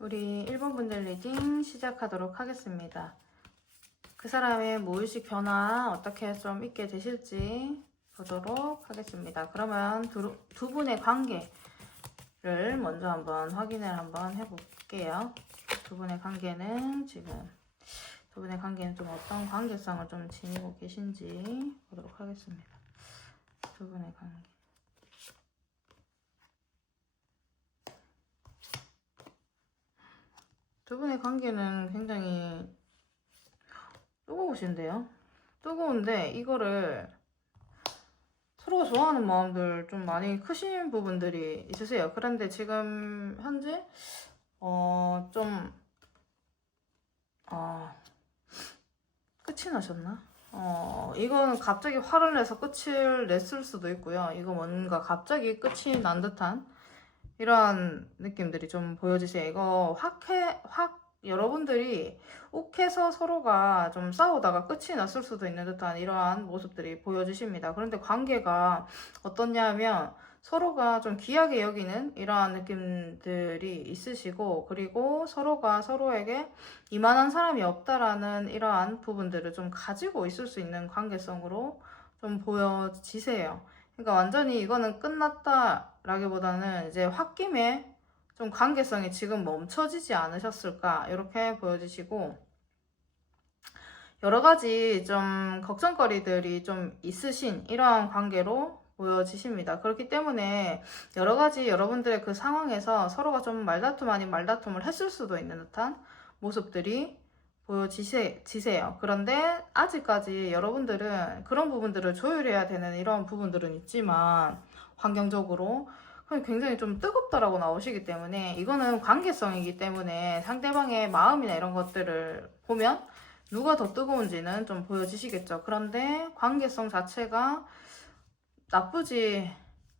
우리 1번 분들 리딩 시작하도록 하겠습니다. 그 사람의 무의식 변화 어떻게 좀 있게 되실지 보도록 하겠습니다. 그러면 두 분의 관계를 먼저 한번 확인을 한번 해볼게요. 두 분의 관계는 좀 어떤 관계성을 좀 지니고 계신지 보도록 하겠습니다. 두 분의 관계. 두 분의 관계는 굉장히 뜨거우신데요. 뜨거운데 이거를 서로가 좋아하는 마음들 좀 많이 크신 부분들이 있으세요. 그런데 지금 현재 끝이 나셨나? 이거는 갑자기 화를 내서 끝을 냈을 수도 있고요. 이거 뭔가 갑자기 끝이 난 듯한 이런 느낌들이 좀 보여지세요. 이거 여러분들이 욱해서 서로가 좀 싸우다가 끝이 났을 수도 있는 듯한 이러한 모습들이 보여지십니다. 그런데 관계가 어떻냐면 서로가 좀 귀하게 여기는 이러한 느낌들이 있으시고, 그리고 서로가 서로에게 이만한 사람이 없다라는 이러한 부분들을 좀 가지고 있을 수 있는 관계성으로 좀 보여지세요. 그러니까 완전히 이거는 끝났다라기보다는 이제 홧김에 좀 관계성이 지금 멈춰지지 않으셨을까 이렇게 보여지시고, 여러 가지 좀 걱정거리들이 좀 있으신 이러한 관계로 보여지십니다. 그렇기 때문에 여러 가지 여러분들의 그 상황에서 서로가 좀 말다툼 아닌 말다툼을 했을 수도 있는 듯한 모습들이 보여지세요. 그런데 아직까지 여러분들은 그런 부분들을 조율해야 되는 이런 부분들은 있지만, 환경적으로 굉장히 좀 뜨겁다라고 나오시기 때문에 이거는 관계성이기 때문에 상대방의 마음이나 이런 것들을 보면 누가 더 뜨거운지는 좀 보여지시겠죠. 그런데 관계성 자체가 나쁘지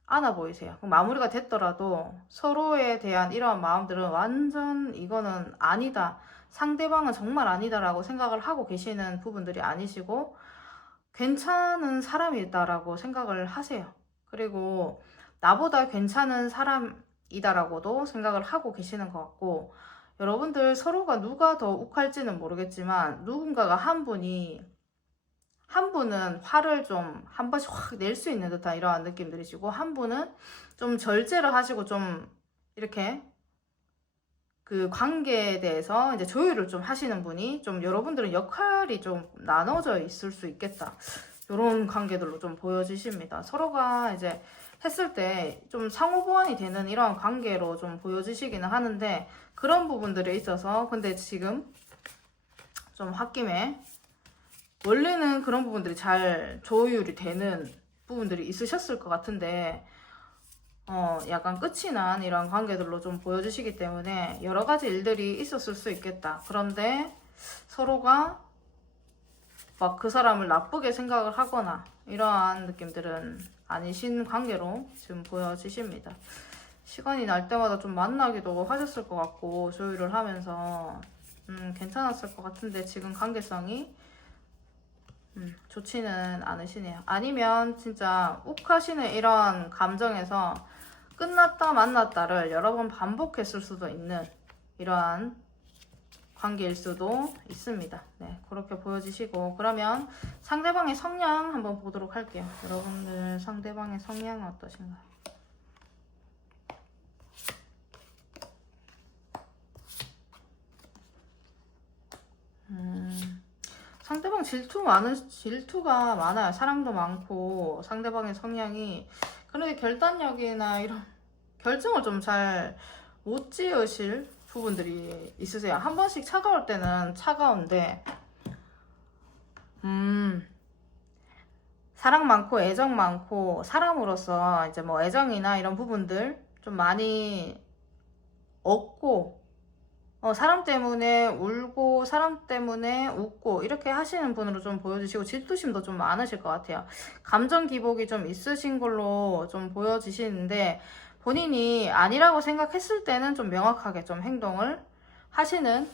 않아 보이세요. 마무리가 됐더라도 서로에 대한 이러한 마음들은 완전 이거는 아니다, 상대방은 정말 아니다라고 생각을 하고 계시는 부분들이 아니시고 괜찮은 사람이다라고 생각을 하세요. 그리고 나보다 괜찮은 사람이다라고도 생각을 하고 계시는 것 같고, 여러분들 서로가 누가 더 욱할지는 모르겠지만 누군가가 한 분은 화를 좀 한 번씩 확 낼 수 있는 듯한 이러한 느낌들이시고, 한 분은 좀 절제를 하시고 좀 이렇게 그 관계에 대해서 이제 조율을 좀 하시는 분이, 좀 여러분들은 역할이 좀 나눠져 있을 수 있겠다, 이런 관계들로 좀 보여지십니다. 서로가 이제 했을 때 좀 상호 보완이 되는 이러한 관계로 좀 보여지시기는 하는데, 그런 부분들에 있어서 근데 지금 좀 홧김에 원래는 그런 부분들이 잘 조율이 되는 부분들이 있으셨을 것 같은데 약간 끝이 난 이런 관계들로 좀 보여지시기 때문에 여러 가지 일들이 있었을 수 있겠다. 그런데 서로가 막 그 사람을 나쁘게 생각을 하거나 이러한 느낌들은 아니신 관계로 지금 보여지십니다. 시간이 날 때마다 좀 만나기도 하셨을 것 같고, 조율을 하면서 괜찮았을 것 같은데 지금 관계성이 좋지는 않으시네요. 아니면 진짜 욱하시는 이런 감정에서 끝났다 만났다를 여러 번 반복했을 수도 있는 이러한 관계일 수도 있습니다. 네, 그렇게 보여지시고, 그러면 상대방의 성향 한번 보도록 할게요. 여러분들 상대방의 성향은 어떠신가요? 상대방 질투가 많아요. 사랑도 많고 상대방의 성향이. 그런데 결단력이나 이런 결정을 좀 잘 못 지으실 부분들이 있으세요. 한 번씩 차가울 때는 차가운데 사랑 많고 애정 많고 사람으로서 이제 뭐 애정이나 이런 부분들 좀 많이 얻고, 사람 때문에 울고 사람 때문에 웃고 이렇게 하시는 분으로 좀 보여주시고, 질투심도 좀 많으실 것 같아요. 감정 기복이 좀 있으신 걸로 좀 보여지시는데, 본인이 아니라고 생각했을 때는 좀 명확하게 좀 행동을 하시는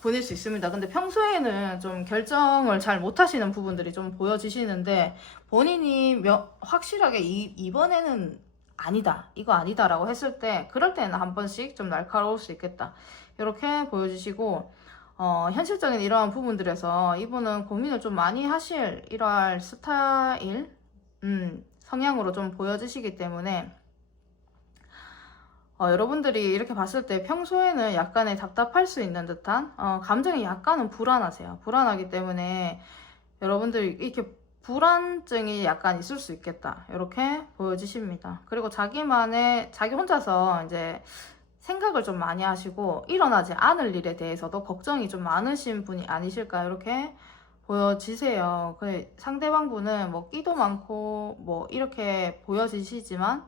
분일 수 있습니다. 근데 평소에는 좀 결정을 잘 못하시는 부분들이 좀 보여지시는데, 본인이 확실하게 이번에는 아니다, 이거 아니다 라고 했을 때, 그럴 때는 한 번씩 좀 날카로울 수 있겠다, 이렇게 보여주시고, 현실적인 이러한 부분들에서 이분은 고민을 좀 많이 하실 이러한 스타일, 성향으로 좀 보여지시기 때문에, 여러분들이 이렇게 봤을 때 평소에는 약간의 답답할 수 있는 듯한, 감정이 약간은 불안하세요. 불안하기 때문에 여러분들이 이렇게 불안증이 약간 있을 수 있겠다, 이렇게 보여지십니다. 그리고 자기 혼자서 이제 생각을 좀 많이 하시고 일어나지 않을 일에 대해서도 걱정이 좀 많으신 분이 아니실까, 이렇게 보여지세요. 상대방 분은 뭐 끼도 많고 뭐 이렇게 보여지시지만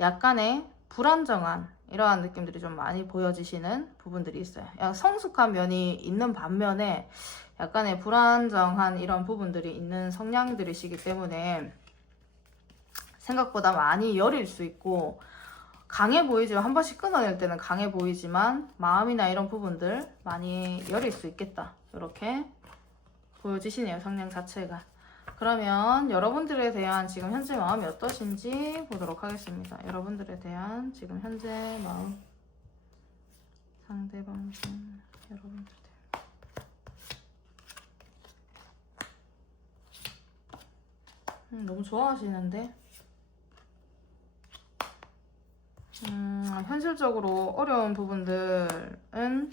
약간의 불안정한 이러한 느낌들이 좀 많이 보여지시는 부분들이 있어요. 약간 성숙한 면이 있는 반면에 약간의 불안정한 이런 부분들이 있는 성향들이시기 때문에 생각보다 많이 여릴 수 있고, 강해 보이지만, 한 번씩 끊어낼 때는 강해 보이지만 마음이나 이런 부분들 많이 여릴 수 있겠다, 이렇게 보여지시네요, 성향 자체가. 그러면 여러분들에 대한 지금 현재 마음이 어떠신지 보도록 하겠습니다. 여러분들에 대한 지금 현재 마음, 상대방 중 여러분들 너무 좋아하시는데, 현실적으로 어려운 부분들은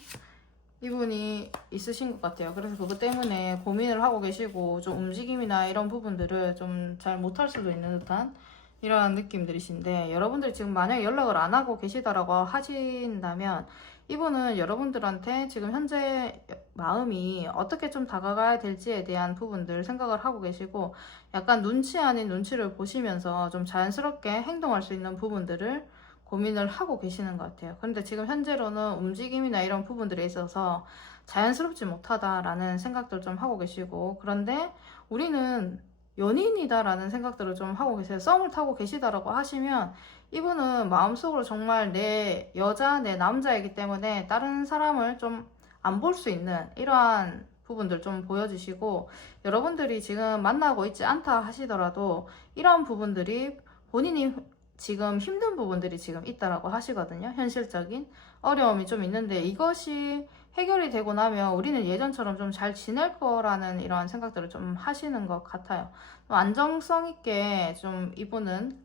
이분이 있으신 것 같아요. 그래서 그것 때문에 고민을 하고 계시고, 좀 움직임이나 이런 부분들을 좀 잘 못할 수도 있는 듯한 이런 느낌들이신데, 여러분들이 지금 만약에 연락을 안 하고 계시다라고 하신다면 이분은 여러분들한테 지금 현재 마음이 어떻게 좀 다가가야 될지에 대한 부분들 생각을 하고 계시고, 약간 눈치 아닌 눈치를 보시면서 좀 자연스럽게 행동할 수 있는 부분들을 고민을 하고 계시는 것 같아요. 그런데 지금 현재로는 움직임이나 이런 부분들에 있어서 자연스럽지 못하다라는 생각들 좀 하고 계시고, 그런데 우리는 연인이다라는 생각들을 좀 하고 계세요. 썸을 타고 계시다라고 하시면 이분은 마음속으로 정말 내 여자, 내 남자이기 때문에 다른 사람을 좀 안 볼 수 있는 이러한 부분들 좀 보여주시고, 여러분들이 지금 만나고 있지 않다 하시더라도 이러한 부분들이 본인이 지금 힘든 부분들이 지금 있다라고 하시거든요. 현실적인 어려움이 좀 있는데 이것이 해결이 되고 나면 우리는 예전처럼 좀 잘 지낼 거라는 이러한 생각들을 좀 하시는 것 같아요. 안정성 있게 좀 이분은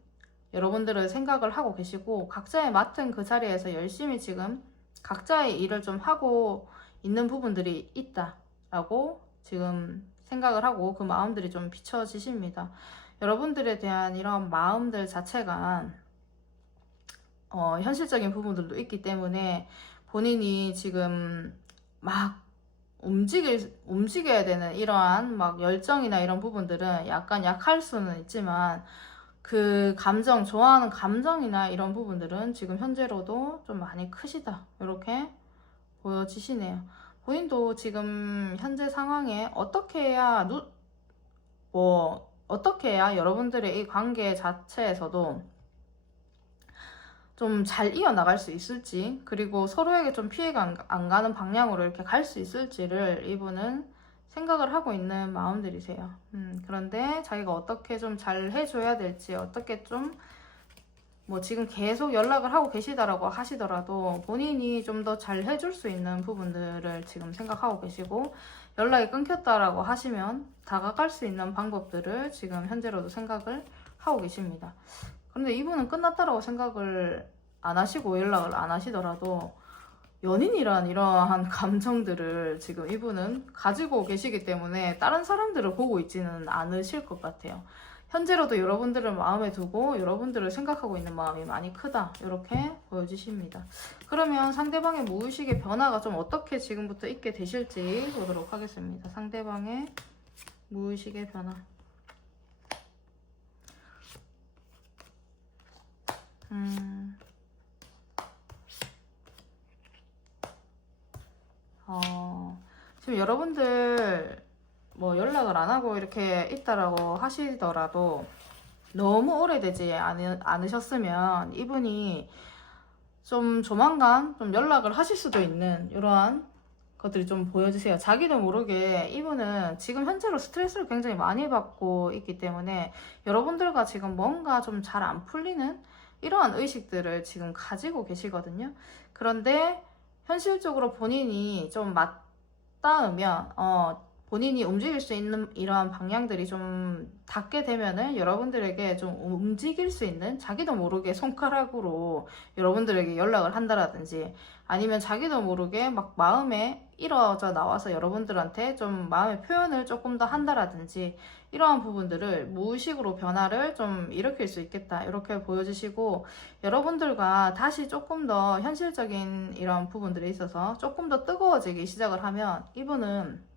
여러분들을 생각을 하고 계시고, 각자의 맡은 그 자리에서 열심히 지금 각자의 일을 좀 하고 있는 부분들이 있다라고 지금 생각을 하고, 그 마음들이 좀 비춰지십니다. 여러분들에 대한 이런 마음들 자체가 현실적인 부분들도 있기 때문에 본인이 지금 막 움직여야 되는 이러한 막 열정이나 이런 부분들은 약간 약할 수는 있지만, 그 감정, 좋아하는 감정이나 이런 부분들은 지금 현재로도 좀 많이 크시다, 이렇게 보여지시네요. 본인도 지금 현재 상황에 어떻게 해야 여러분들의 이 관계 자체에서도 좀 잘 이어나갈 수 있을지, 그리고 서로에게 좀 피해가 안 가는 방향으로 이렇게 갈 수 있을지를 이분은 생각을 하고 있는 마음들이세요. 그런데 자기가 어떻게 좀 잘 해줘야 될지, 어떻게 좀 뭐 지금 계속 연락을 하고 계시다라고 하시더라도 본인이 좀 더 잘 해줄 수 있는 부분들을 지금 생각하고 계시고, 연락이 끊겼다라고 하시면 다가갈 수 있는 방법들을 지금 현재로도 생각을 하고 계십니다. 그런데 이분은 끝났다라고 생각을 안 하시고 연락을 안 하시더라도 연인이란 이러한 감정들을 지금 이분은 가지고 계시기 때문에 다른 사람들을 보고 있지는 않으실 것 같아요. 현재로도 여러분들을 마음에 두고 여러분들을 생각하고 있는 마음이 많이 크다, 이렇게 보여주십니다. 그러면 상대방의 무의식의 변화가 좀 어떻게 지금부터 있게 되실지 보도록 하겠습니다. 상대방의 무의식의 변화. 지금 여러분들 뭐 연락을 안 하고 이렇게 있다라고 하시더라도 너무 오래되지 않으셨으면 이분이 좀 조만간 좀 연락을 하실 수도 있는 이러한 것들이 좀 보여주세요. 자기도 모르게 이분은 지금 현재로 스트레스를 굉장히 많이 받고 있기 때문에 여러분들과 지금 뭔가 좀 잘 안 풀리는 이러한 의식들을 지금 가지고 계시거든요. 그런데 현실적으로 본인이 좀 맞닿으면 본인이 움직일 수 있는 이러한 방향들이 좀 닿게 되면은 여러분들에게 좀 움직일 수 있는, 자기도 모르게 손가락으로 여러분들에게 연락을 한다라든지, 아니면 자기도 모르게 막 마음에 일어져 나와서 여러분들한테 좀 마음의 표현을 조금 더 한다라든지, 이러한 부분들을 무의식으로 변화를 좀 일으킬 수 있겠다, 이렇게 보여주시고, 여러분들과 다시 조금 더 현실적인 이런 부분들에 있어서 조금 더 뜨거워지기 시작을 하면, 이분은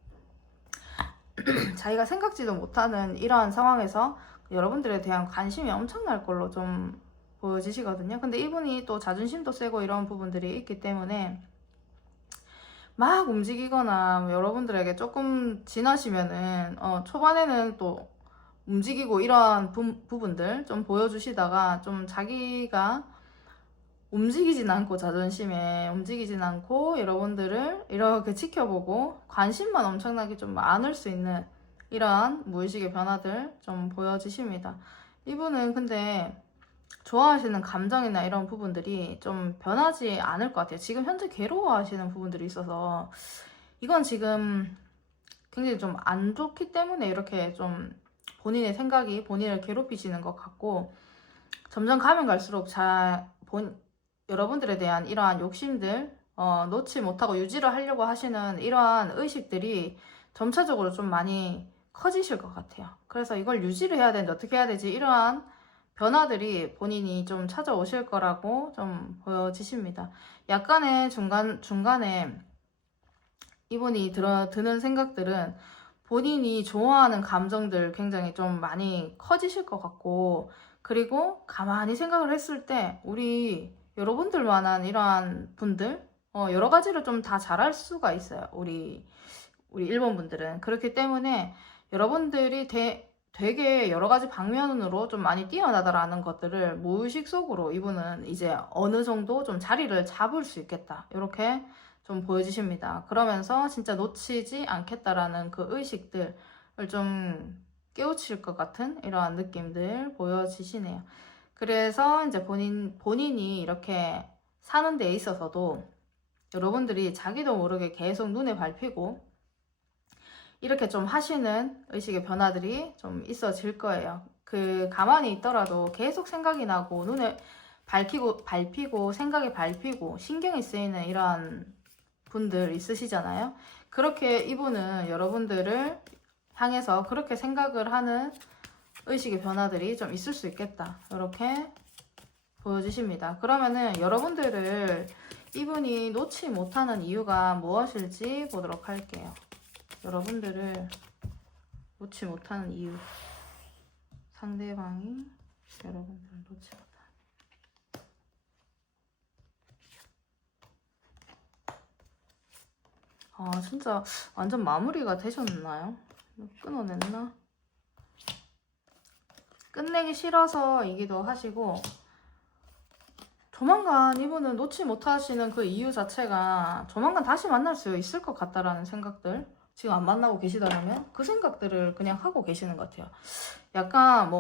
자기가 생각지도 못하는 이러한 상황에서 여러분들에 대한 관심이 엄청날 걸로 좀 보여지시거든요. 근데 이분이 또 자존심도 세고 이런 부분들이 있기 때문에 막 움직이거나 여러분들에게 조금 지나시면은 초반에는 또 움직이고 이러한 부분들 좀 보여주시다가 좀 자기가 움직이진 않고, 자존심에 움직이진 않고 여러분들을 이렇게 지켜보고 관심만 엄청나게 좀 많을 수 있는 이러한 무의식의 변화들 좀 보여지십니다. 이분은 근데 좋아하시는 감정이나 이런 부분들이 좀 변하지 않을 것 같아요. 지금 현재 괴로워하시는 부분들이 있어서 이건 지금 굉장히 좀 안 좋기 때문에 이렇게 좀 본인의 생각이 본인을 괴롭히시는 것 같고, 점점 가면 갈수록 여러분들에 대한 이러한 욕심들 놓지 못하고 유지를 하려고 하시는 이러한 의식들이 점차적으로 좀 많이 커지실 것 같아요. 그래서 이걸 유지를 해야 되는데 어떻게 해야 되지? 이러한 변화들이 본인이 좀 찾아오실 거라고 좀 보여지십니다. 약간의 중간에 이분이 드는 생각들은 본인이 좋아하는 감정들 굉장히 좀 많이 커지실 것 같고, 그리고 가만히 생각을 했을 때 우리 여러분들만한 이러한 분들 여러 가지를 좀 다 잘할 수가 있어요. 우리 일본 분들은. 그렇기 때문에 여러분들이 되게 여러 가지 방면으로 좀 많이 뛰어나다라는 것들을 무의식 속으로 이분은 이제 어느 정도 좀 자리를 잡을 수 있겠다, 이렇게 좀 보여지십니다. 그러면서 진짜 놓치지 않겠다라는 그 의식들을 좀 깨우칠 것 같은 이러한 느낌들 보여지시네요. 그래서 이제 본인이 이렇게 사는 데 있어서도 여러분들이 자기도 모르게 계속 눈에 밟히고 이렇게 좀 하시는 의식의 변화들이 좀 있어질 거예요. 가만히 있더라도 계속 생각이 나고 눈에 밟히고 생각이 밟히고 신경이 쓰이는 이러한 분들 있으시잖아요. 그렇게 이분은 여러분들을 향해서 그렇게 생각을 하는 의식의 변화들이 좀 있을 수 있겠다, 이렇게 보여주십니다. 그러면은 여러분들을 이분이 놓지 못하는 이유가 무엇일지 보도록 할게요. 여러분들을 놓지 못하는 이유, 상대방이 여러분들을 놓지 못하는. 진짜 완전 마무리가 되셨나요? 끊어냈나? 끝내기 싫어서이기도 하시고, 조만간 이분은 놓지 못하시는 그 이유 자체가 조만간 다시 만날 수 있을 것 같다라는 생각들, 지금 안 만나고 계시다면 그 생각들을 그냥 하고 계시는 것 같아요. 약간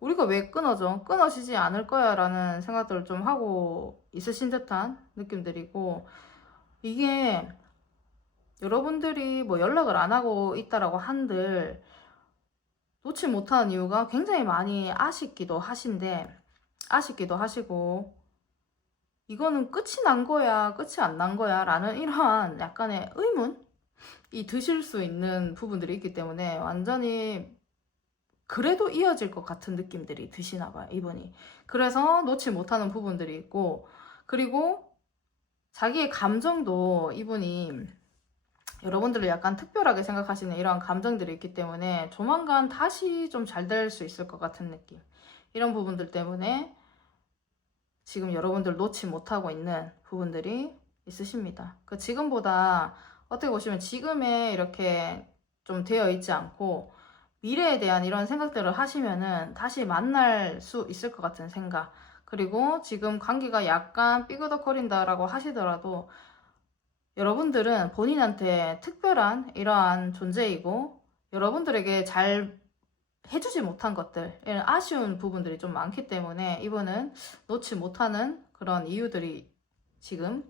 우리가 왜 끊어지지 않을 거야 라는 생각들을 좀 하고 있으신 듯한 느낌들이고, 이게 여러분들이 연락을 안 하고 있다라고 한들 놓지 못하는 이유가 굉장히 많이 아쉽기도 하시고, 이거는 끝이 난 거야, 끝이 안 난 거야 라는 이러한 약간의 의문이 드실 수 있는 부분들이 있기 때문에 완전히 그래도 이어질 것 같은 느낌들이 드시나 봐요, 이분이. 그래서 놓지 못하는 부분들이 있고, 그리고 자기의 감정도 이분이 여러분들을 약간 특별하게 생각하시는 이러한 감정들이 있기 때문에 조만간 다시 좀 잘 될 수 있을 것 같은 느낌, 이런 부분들 때문에 지금 여러분들 놓지 못하고 있는 부분들이 있으십니다. 지금보다 어떻게 보시면 지금에 이렇게 좀 되어 있지 않고 미래에 대한 이런 생각들을 하시면은 다시 만날 수 있을 것 같은 생각, 그리고 지금 관계가 약간 삐그덕거린다라고 하시더라도 여러분들은 본인한테 특별한 이러한 존재이고, 여러분들에게 잘 해주지 못한 것들, 이런 아쉬운 부분들이 좀 많기 때문에 이분은 놓지 못하는 그런 이유들이 지금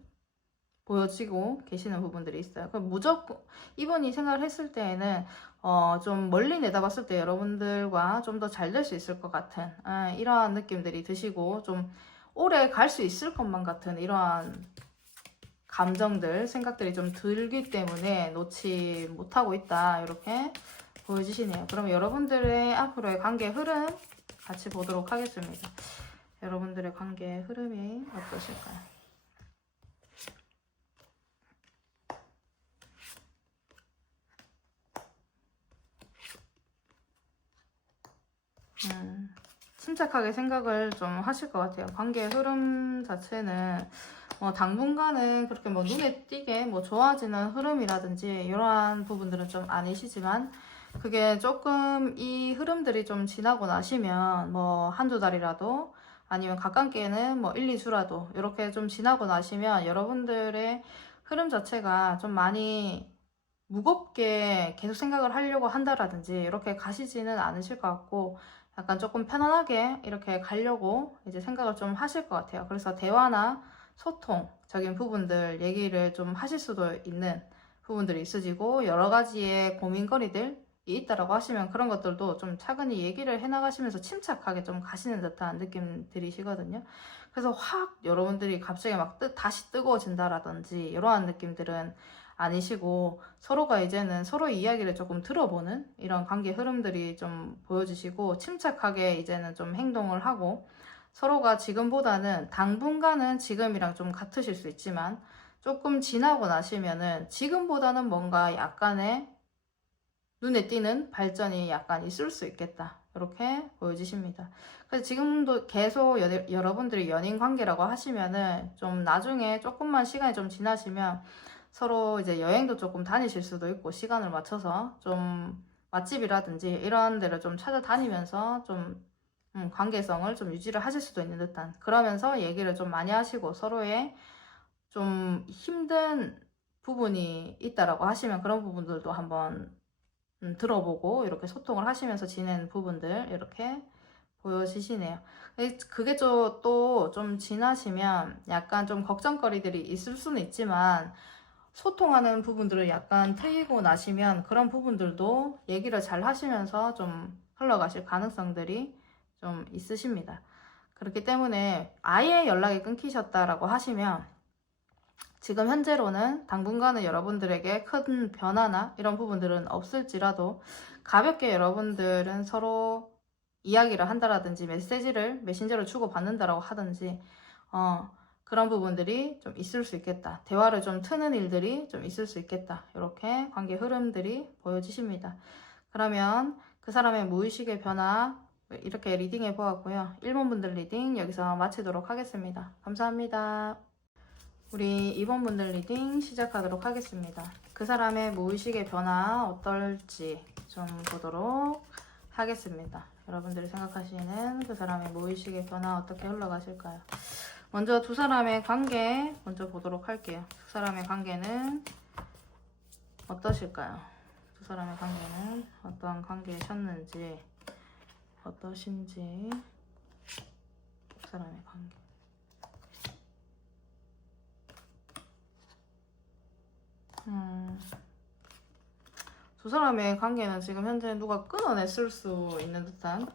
보여지고 계시는 부분들이 있어요. 그럼 무조건 이분이 생각을 했을 때에는 좀 멀리 내다봤을 때 여러분들과 좀 더 잘 될 수 있을 것 같은 이러한 느낌들이 드시고 좀 오래 갈 수 있을 것만 같은 이러한 감정들, 생각들이 좀 들기 때문에 놓지 못하고 있다, 이렇게 보여지시네요. 그럼 여러분들의 앞으로의 관계 흐름 같이 보도록 하겠습니다. 여러분들의 관계 흐름이 어떠실까요? 침착하게 생각을 좀 하실 것 같아요. 관계의 흐름 자체는 당분간은 그렇게 뭐 눈에 띄게 뭐 좋아지는 흐름이라든지 이러한 부분들은 좀 아니시지만, 그게 조금 이 흐름들이 좀 지나고 나시면 뭐 한두 달이라도, 아니면 가깝게는 뭐 1, 2주라도 이렇게 좀 지나고 나시면 여러분들의 흐름 자체가 좀 많이 무겁게 계속 생각을 하려고 한다라든지 이렇게 가시지는 않으실 것 같고, 약간 조금 편안하게 이렇게 가려고 이제 생각을 좀 하실 것 같아요. 그래서 대화나 소통적인 부분들 얘기를 좀 하실 수도 있는 부분들이 있으시고, 여러 가지의 고민거리들이 있다라고 하시면 그런 것들도 좀 차근히 얘기를 해나가시면서 침착하게 좀 가시는 듯한 느낌 들이시거든요. 그래서 확 여러분들이 갑자기 막 다시 뜨거워진다라든지 이러한 느낌들은 아니시고, 서로가 이제는 서로 이야기를 조금 들어보는 이런 관계 흐름들이 좀 보여지시고, 침착하게 이제는 좀 행동을 하고, 서로가 지금보다는 당분간은 지금이랑 좀 같으실 수 있지만 조금 지나고 나시면은 지금보다는 뭔가 약간의 눈에 띄는 발전이 약간 있을 수 있겠다, 이렇게 보여지십니다. 그래서 지금도 계속 여러분들이 연인 관계라고 하시면은 좀 나중에 조금만 시간이 좀 지나시면 서로 이제 여행도 조금 다니실 수도 있고, 시간을 맞춰서 좀 맛집이라든지 이런 데를 좀 찾아다니면서 좀 관계성을 좀 유지를 하실 수도 있는 듯한, 그러면서 얘기를 좀 많이 하시고 서로의 좀 힘든 부분이 있다라고 하시면 그런 부분들도 한번 들어보고 이렇게 소통을 하시면서 지낸 부분들 이렇게 보여지시네요. 그게 또 좀 지나시면 약간 좀 걱정거리들이 있을 수는 있지만, 소통하는 부분들을 약간 트이고 나시면 그런 부분들도 얘기를 잘 하시면서 좀 흘러가실 가능성들이 좀 있으십니다. 그렇기 때문에 아예 연락이 끊기셨다라고 하시면 지금 현재로는 당분간은 여러분들에게 큰 변화나 이런 부분들은 없을지라도, 가볍게 여러분들은 서로 이야기를 한다라든지 메신저를 주고받는다라고 하든지 그런 부분들이 좀 있을 수 있겠다, 대화를 좀 트는 일들이 좀 있을 수 있겠다, 이렇게 관계 흐름들이 보여지십니다. 그러면 그 사람의 무의식의 변화 이렇게 리딩해 보았고요. 1번 분들 리딩 여기서 마치도록 하겠습니다. 감사합니다. 우리 2번 분들 리딩 시작하도록 하겠습니다. 그 사람의 무의식의 변화 어떨지 좀 보도록 하겠습니다. 여러분들이 생각하시는 그 사람의 무의식의 변화 어떻게 흘러가실까요? 먼저 두 사람의 관계 먼저 보도록 할게요. 두 사람의 관계는 어떠실까요? 두 사람의 관계는 어떠한 관계셨는지, 어떠신지, 두 사람의 관계. 두 사람의 관계는 지금 현재 누가 끊어냈을 수 있는 듯한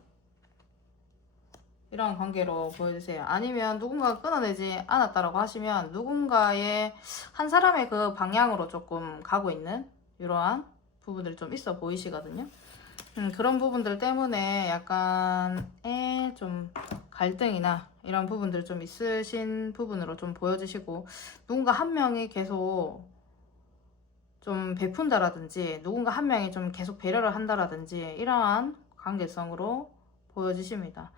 이런 관계로 보여주세요. 아니면 누군가가 끊어내지 않았다라고 하시면 누군가의 한 사람의 그 방향으로 조금 가고 있는 이러한 부분들이 좀 있어 보이시거든요. 그런 부분들 때문에 약간의 좀 갈등이나 이런 부분들 좀 있으신 부분으로 좀 보여지시고, 누군가 한 명이 계속 좀 베푼다라든지 누군가 한 명이 좀 계속 배려를 한다라든지 이러한 관계성으로 보여지십니다.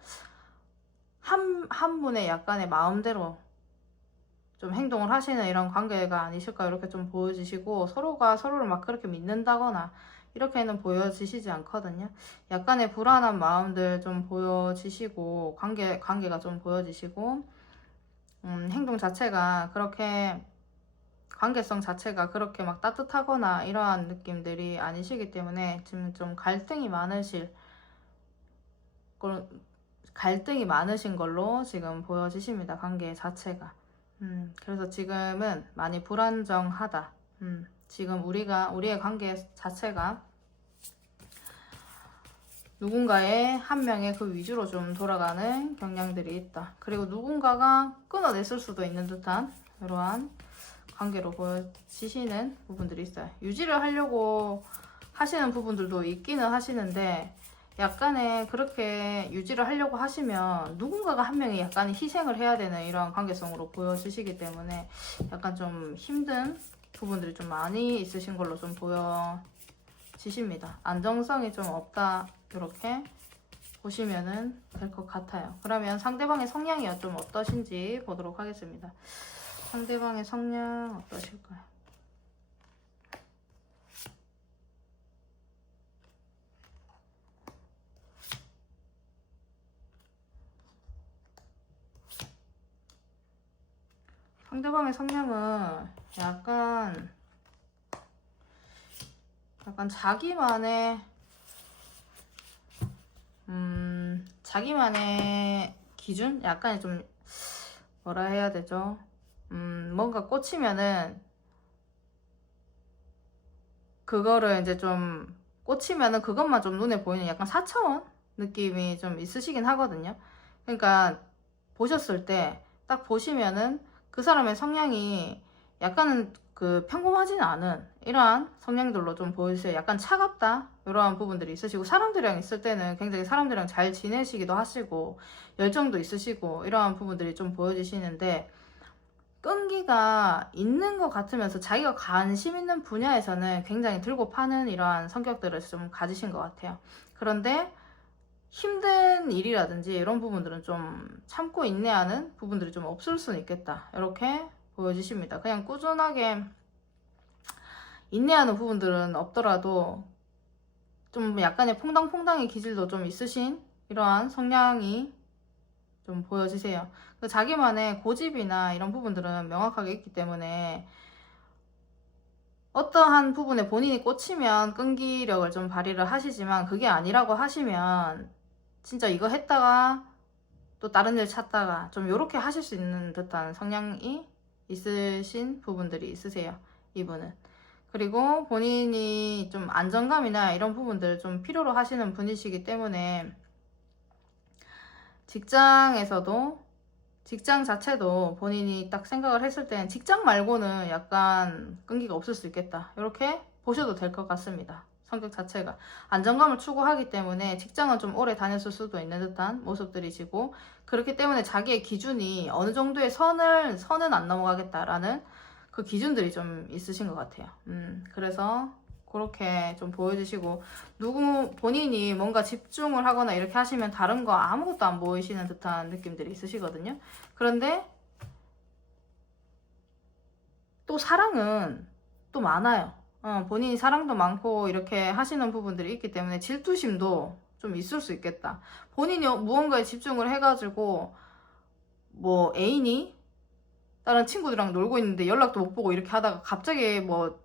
한 분의 약간의 마음대로 좀 행동을 하시는 이런 관계가 아니실까, 이렇게 좀 보여지시고, 서로가 서로를 막 그렇게 믿는다거나 이렇게는 보여지시지 않거든요. 약간의 불안한 마음들 좀 보여지시고, 관계가 좀 보여지시고, 행동 자체가 그렇게, 관계성 자체가 그렇게 막 따뜻하거나 이러한 느낌들이 아니시기 때문에 지금 좀 갈등이 많으실 갈등이 많으신 걸로 지금 보여지십니다. 관계 자체가. 그래서 지금은 많이 불안정하다. 지금 우리의 관계 자체가 누군가의 한 명의 그 위주로 좀 돌아가는 경향들이 있다. 그리고 누군가가 끊어냈을 수도 있는 듯한 이러한 관계로 보여지시는 부분들이 있어요. 유지를 하려고 하시는 부분들도 있기는 하시는데 약간의 그렇게 유지를 하려고 하시면 누군가가 한 명이 약간 희생을 해야 되는 이런 관계성으로 보여지시기 때문에 약간 좀 힘든 부분들이 좀 많이 있으신 걸로 좀 보여지십니다. 안정성이 좀 없다 이렇게 보시면은 될 것 같아요. 그러면 상대방의 성향이 좀 어떠신지 보도록 하겠습니다. 상대방의 성향 어떠실까요? 상대방의 성향은 약간 자기만의 기준? 약간 좀 뭐라 해야 되죠? 뭔가 꽂히면은 그거를 이제 좀 꽂히면은 그것만 좀 눈에 보이는 약간 4차원 느낌이 좀 있으시긴 하거든요. 그러니까 보셨을 때 딱 보시면은 그 사람의 성향이 약간은 그 평범하지는 않은 이러한 성향들로 좀 보이세요. 약간 차갑다 이러한 부분들이 있으시고 사람들이랑 있을 때는 굉장히 사람들이랑 잘 지내시기도 하시고 열정도 있으시고 이러한 부분들이 좀 보여지시는데 끈기가 있는 것 같으면서 자기가 관심 있는 분야에서는 굉장히 들고 파는 이러한 성격들을 좀 가지신 것 같아요. 그런데 힘든 일이라든지 이런 부분들은 좀 참고 인내하는 부분들이 좀 없을 수는 있겠다. 이렇게 보여지십니다. 그냥 꾸준하게 인내하는 부분들은 없더라도 좀 약간의 퐁당퐁당의 기질도 좀 있으신 이러한 성향이 좀 보여지세요. 자기만의 고집이나 이런 부분들은 명확하게 있기 때문에 어떠한 부분에 본인이 꽂히면 끈기력을 좀 발휘를 하시지만 그게 아니라고 하시면 진짜 이거 했다가 또 다른 일 찾다가 좀 이렇게 하실 수 있는 듯한 성향이 있으신 부분들이 있으세요. 이분은. 그리고 본인이 좀 안정감이나 이런 부분들을 좀 필요로 하시는 분이시기 때문에 직장 자체도 본인이 딱 생각을 했을 땐 직장 말고는 약간 끈기가 없을 수 있겠다. 이렇게 보셔도 될 것 같습니다. 성격 자체가 안정감을 추구하기 때문에 직장은 좀 오래 다녔을 수도 있는 듯한 모습들이시고 그렇기 때문에 자기의 기준이 어느 정도의 선은 안 넘어가겠다라는 그 기준들이 좀 있으신 것 같아요. 그래서 그렇게 좀 보여주시고 본인이 뭔가 집중을 하거나 이렇게 하시면 다른 거 아무것도 안 보이시는 듯한 느낌들이 있으시거든요. 그런데 또 사랑은 또 많아요. 본인이 사랑도 많고 이렇게 하시는 부분들이 있기 때문에 질투심도 좀 있을 수 있겠다. 본인이 무언가에 집중을 해가지고 뭐 애인이 다른 친구들이랑 놀고 있는데 연락도 못 보고 이렇게 하다가 갑자기 뭐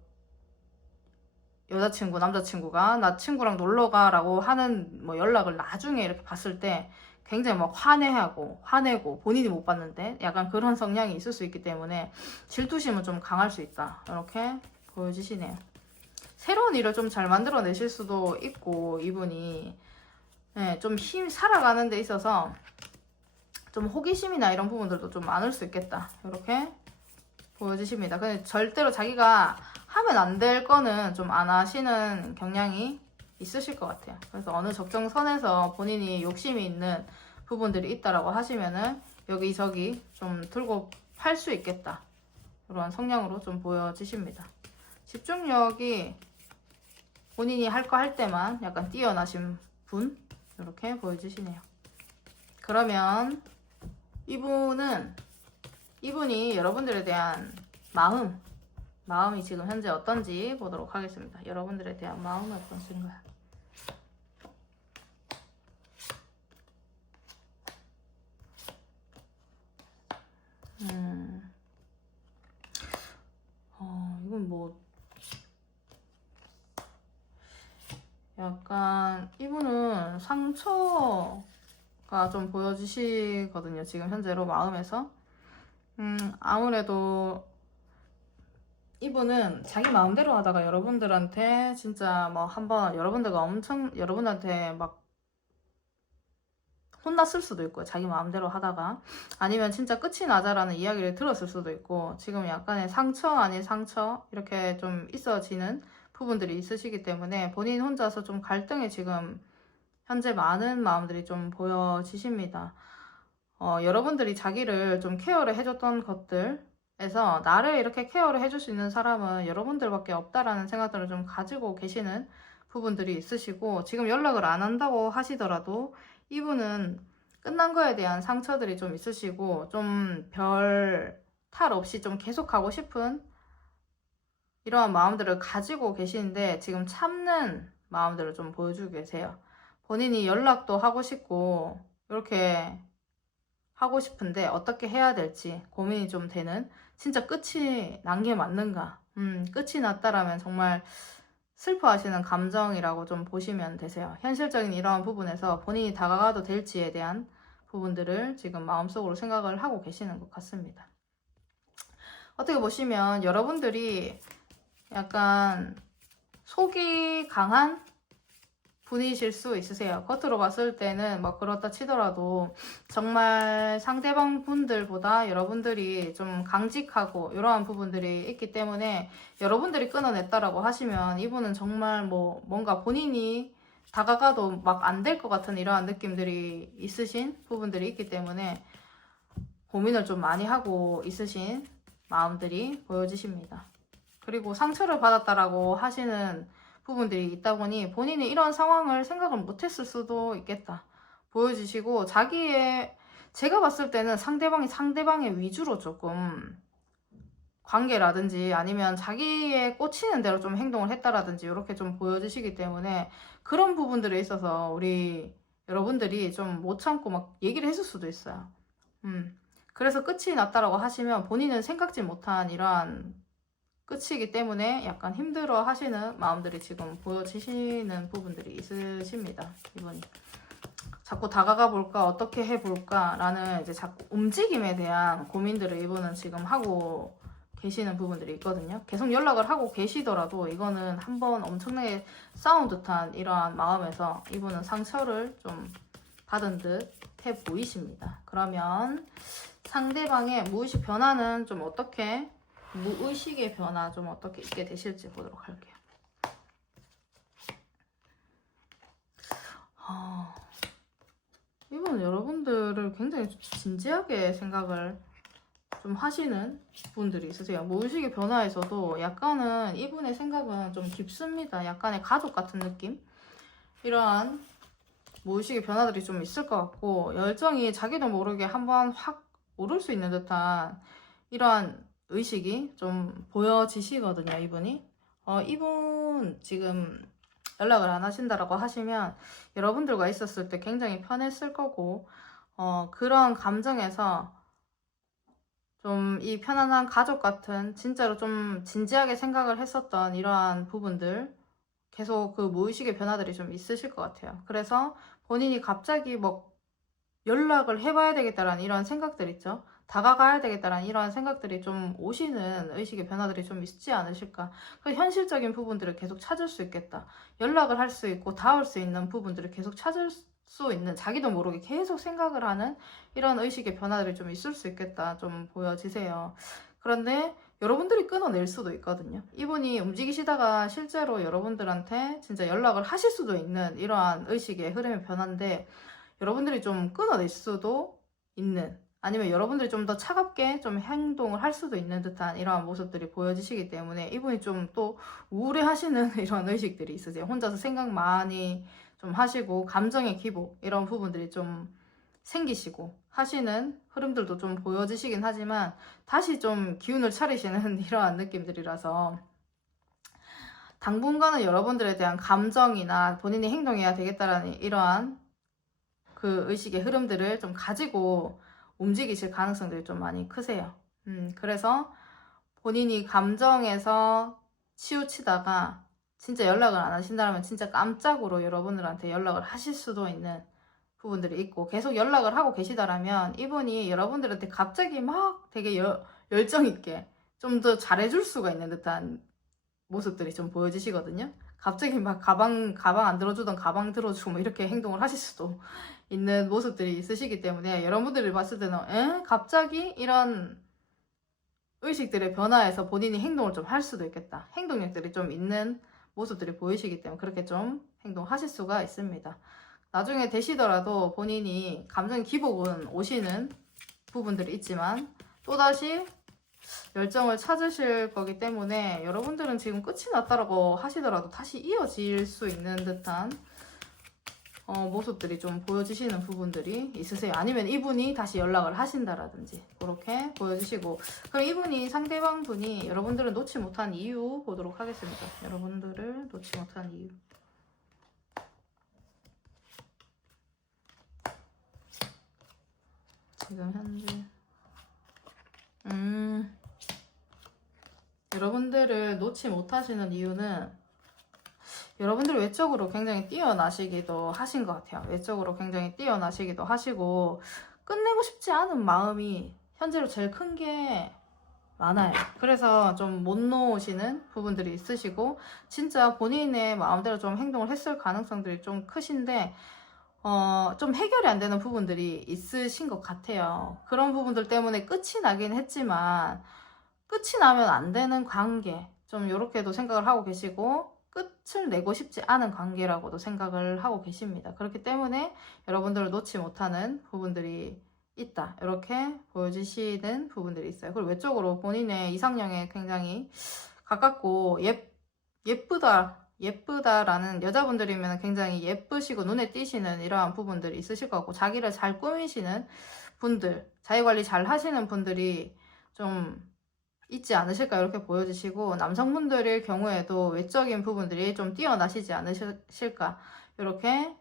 여자친구, 남자친구가 나 친구랑 놀러 가라고 하는 뭐 연락을 나중에 이렇게 봤을 때 굉장히 막 화내고 본인이 못 봤는데 약간 그런 성향이 있을 수 있기 때문에 질투심은 좀 강할 수 있다. 이렇게 보여지시네요. 새로운 일을 좀 잘 만들어내실 수도 있고 이분이 좀 살아가는 데 있어서 좀 호기심이나 이런 부분들도 좀 많을 수 있겠다. 이렇게 보여지십니다. 근데 절대로 자기가 하면 안 될 거는 좀 안 하시는 경향이 있으실 것 같아요. 그래서 어느 적정선에서 본인이 욕심이 있는 부분들이 있다라고 하시면은 여기저기 좀 들고 팔 수 있겠다. 그런 성향으로 좀 보여지십니다. 집중력이 본인이 할 거 할 때만 약간 뛰어나신 분 이렇게 보여지시네요. 그러면 이분이 여러분들에 대한 마음이 지금 현재 어떤지 보도록 하겠습니다. 여러분들에 대한 마음은 어떠신가요? 이건 뭐 약간 이분은 상처 좀 보여지시거든요. 지금 현재로 마음에서. 아무래도 이분은 자기 마음대로 하다가 여러분들한테 진짜 뭐 한번 여러분들한테 막 혼났을 수도 있고, 자기 마음대로 하다가. 아니면 진짜 끝이 나자라는 이야기를 들었을 수도 있고, 지금 약간의 상처 아닌 상처 이렇게 좀 있어지는 부분들이 있으시기 때문에 본인 혼자서 좀 갈등이 지금 현재 많은 마음들이 좀 보여지십니다. 여러분들이 자기를 좀 케어를 해줬던 것들에서 나를 이렇게 케어를 해줄 수 있는 사람은 여러분들밖에 없다라는 생각들을 좀 가지고 계시는 부분들이 있으시고, 지금 연락을 안 한다고 하시더라도 이분은 끝난 거에 대한 상처들이 좀 있으시고, 좀 별 탈 없이 좀 계속하고 싶은 이러한 마음들을 가지고 계시는데, 지금 참는 마음들을 좀 보여주고 계세요. 본인이 연락도 하고 싶고 이렇게 하고 싶은데 어떻게 해야 될지 고민이 좀 되는, 진짜 끝이 난 게 맞는가, 끝이 났다라면 정말 슬퍼하시는 감정이라고 좀 보시면 되세요. 현실적인 이러한 부분에서 본인이 다가가도 될지에 대한 부분들을 지금 마음속으로 생각을 하고 계시는 것 같습니다. 어떻게 보시면 여러분들이 약간 속이 강한 분이실 수 있으세요. 겉으로 봤을 때는 뭐 그렇다 치더라도 정말 상대방 분들보다 여러분들이 좀 강직하고 이러한 부분들이 있기 때문에, 여러분들이 끊어냈다라고 하시면 이분은 정말 뭐 뭔가 본인이 다가가도 막 안 될 것 같은 이러한 느낌들이 있으신 부분들이 있기 때문에 고민을 좀 많이 하고 있으신 마음들이 보여지십니다. 그리고 상처를 받았다라고 하시는 부분들이 있다 보니 본인이 이런 상황을 생각을 못했을 수도 있겠다 보여지시고, 제가 봤을 때는 상대방의 위주로 조금 관계라든지 아니면 자기의 꽂히는 대로 좀 행동을 했다라든지 이렇게 좀 보여지시기 때문에, 그런 부분들에 있어서 우리 여러분들이 좀 못 참고 막 얘기를 해줄 수도 있어요. 그래서 끝이 났다라고 하시면 본인은 생각지 못한 이러한 끝이기 때문에 약간 힘들어 하시는 마음들이 지금 보여지시는 부분들이 있으십니다. 이분이 자꾸 다가가 볼까, 어떻게 해 볼까 라는 이제 자꾸 움직임에 대한 고민들을 이분은 지금 하고 계시는 부분들이 있거든요. 계속 연락을 하고 계시더라도 이거는 한번 엄청나게 싸운 듯한 이러한 마음에서 이분은 상처를 좀 받은 듯 해 보이십니다. 그러면 상대방의 무의식 변화는 좀 어떻게, 무의식의 변화 좀 어떻게 있게 되실지 보도록 할게요. 이분은 여러분들을 굉장히 진지하게 생각을 좀 하시는 분들이 있으세요. 무의식의 변화에서도 약간은 이분의 생각은 좀 깊습니다. 약간의 가족 같은 느낌? 이러한 무의식의 변화들이 좀 있을 것 같고, 열정이 자기도 모르게 한번 확 오를 수 있는 듯한 이러한 의식이 좀 보여지시거든요. 이분이 이분 지금 연락을 안 하신다라고 하시면 여러분들과 있었을 때 굉장히 편했을 거고, 그런 감정에서 좀 이 편안한 가족 같은, 진짜로 좀 진지하게 생각을 했었던 이러한 부분들, 계속 그 무의식의 변화들이 좀 있으실 것 같아요. 그래서 본인이 갑자기 뭐 연락을 해봐야 되겠다라는 이런 생각들 있죠. 다가가야 되겠다라는 이러한 생각들이 좀 오시는 의식의 변화들이 좀 있지 않으실까. 그 현실적인 부분들을 계속 찾을 수 있겠다. 연락을 할 수 있고 닿을 수 있는 부분들을 계속 찾을 수 있는, 자기도 모르게 계속 생각을 하는 이런 의식의 변화들이 좀 있을 수 있겠다 좀 보여지세요. 그런데 여러분들이 끊어낼 수도 있거든요. 이분이 움직이시다가 실제로 여러분들한테 진짜 연락을 하실 수도 있는 이러한 의식의 흐름의 변화인데, 여러분들이 좀 끊어낼 수도 있는, 아니면 여러분들이 좀 더 차갑게 좀 행동을 할 수도 있는 듯한 이러한 모습들이 보여지시기 때문에 이분이 좀 또 우울해하시는 이런 의식들이 있으세요. 혼자서 생각 많이 좀 하시고 감정의 기복 이런 부분들이 좀 생기시고 하시는 흐름들도 좀 보여지시긴 하지만, 다시 좀 기운을 차리시는 이러한 느낌들이라서 당분간은 여러분들에 대한 감정이나 본인이 행동해야 되겠다라는 이러한 그 의식의 흐름들을 좀 가지고 움직이실 가능성들이 좀 많이 크세요. 그래서 본인이 감정에서 치우치다가 진짜 연락을 안 하신다면 진짜 깜짝으로 여러분들한테 연락을 하실 수도 있는 부분들이 있고 계속 연락을 하고 계시다라면 이분이 여러분들한테 갑자기 막 되게 열정 있게 좀 더 잘해줄 수가 있는 듯한 모습들이 좀 보여지시거든요. 갑자기 막 가방 안 들어주던 가방 들어주고 뭐 이렇게 행동을 하실 수도 있는 모습들이 있으시기 때문에 여러분들이 봤을 때는 갑자기 이런 의식들의 변화에서 본인이 행동을 좀 할 수도 있겠다. 행동력들이 좀 있는 모습들이 보이시기 때문에 그렇게 좀 행동하실 수가 있습니다. 나중에 되시더라도 본인이 감정 기복은 오시는 부분들이 있지만 또다시 열정을 찾으실 거기 때문에 여러분들은 지금 끝이 났다라고 하시더라도 다시 이어질 수 있는 듯한 모습들이 좀 보여지시는 부분들이 있으세요. 아니면 이분이 다시 연락을 하신다라든지 그렇게 보여주시고, 그럼 이분이 상대방 분이 여러분들을 놓지 못한 이유 보도록 하겠습니다. 여러분들을 놓지 못한 이유. 지금 현재 여러분들을 놓지 못하시는 이유는 여러분들 외적으로 굉장히 뛰어나시기도 하신 것 같아요. 외적으로 굉장히 뛰어나시기도 하시고 끝내고 싶지 않은 마음이 현재로 제일 큰 게 많아요. 그래서 좀 못 놓으시는 부분들이 있으시고 진짜 본인의 마음대로 좀 행동을 했을 가능성들이 좀 크신데 좀 해결이 안 되는 부분들이 있으신 것 같아요. 그런 부분들 때문에 끝이 나긴 했지만 끝이 나면 안 되는 관계, 좀 이렇게도 생각을 하고 계시고 끝을 내고 싶지 않은 관계라고도 생각을 하고 계십니다. 그렇기 때문에 여러분들을 놓지 못하는 부분들이 있다, 이렇게 보여지시는 부분들이 있어요. 그리고 외적으로 본인의 이상형에 굉장히 가깝고 예쁘다라는 여자분들이면 굉장히 예쁘시고 눈에 띄시는 이러한 부분들이 있으실 것 같고, 자기를 잘 꾸미시는 분들, 자기관리 잘 하시는 분들이 좀 있지 않으실까 이렇게 보여지시고, 남성분들의 경우에도 외적인 부분들이 좀 뛰어나시지 않으실까 이렇게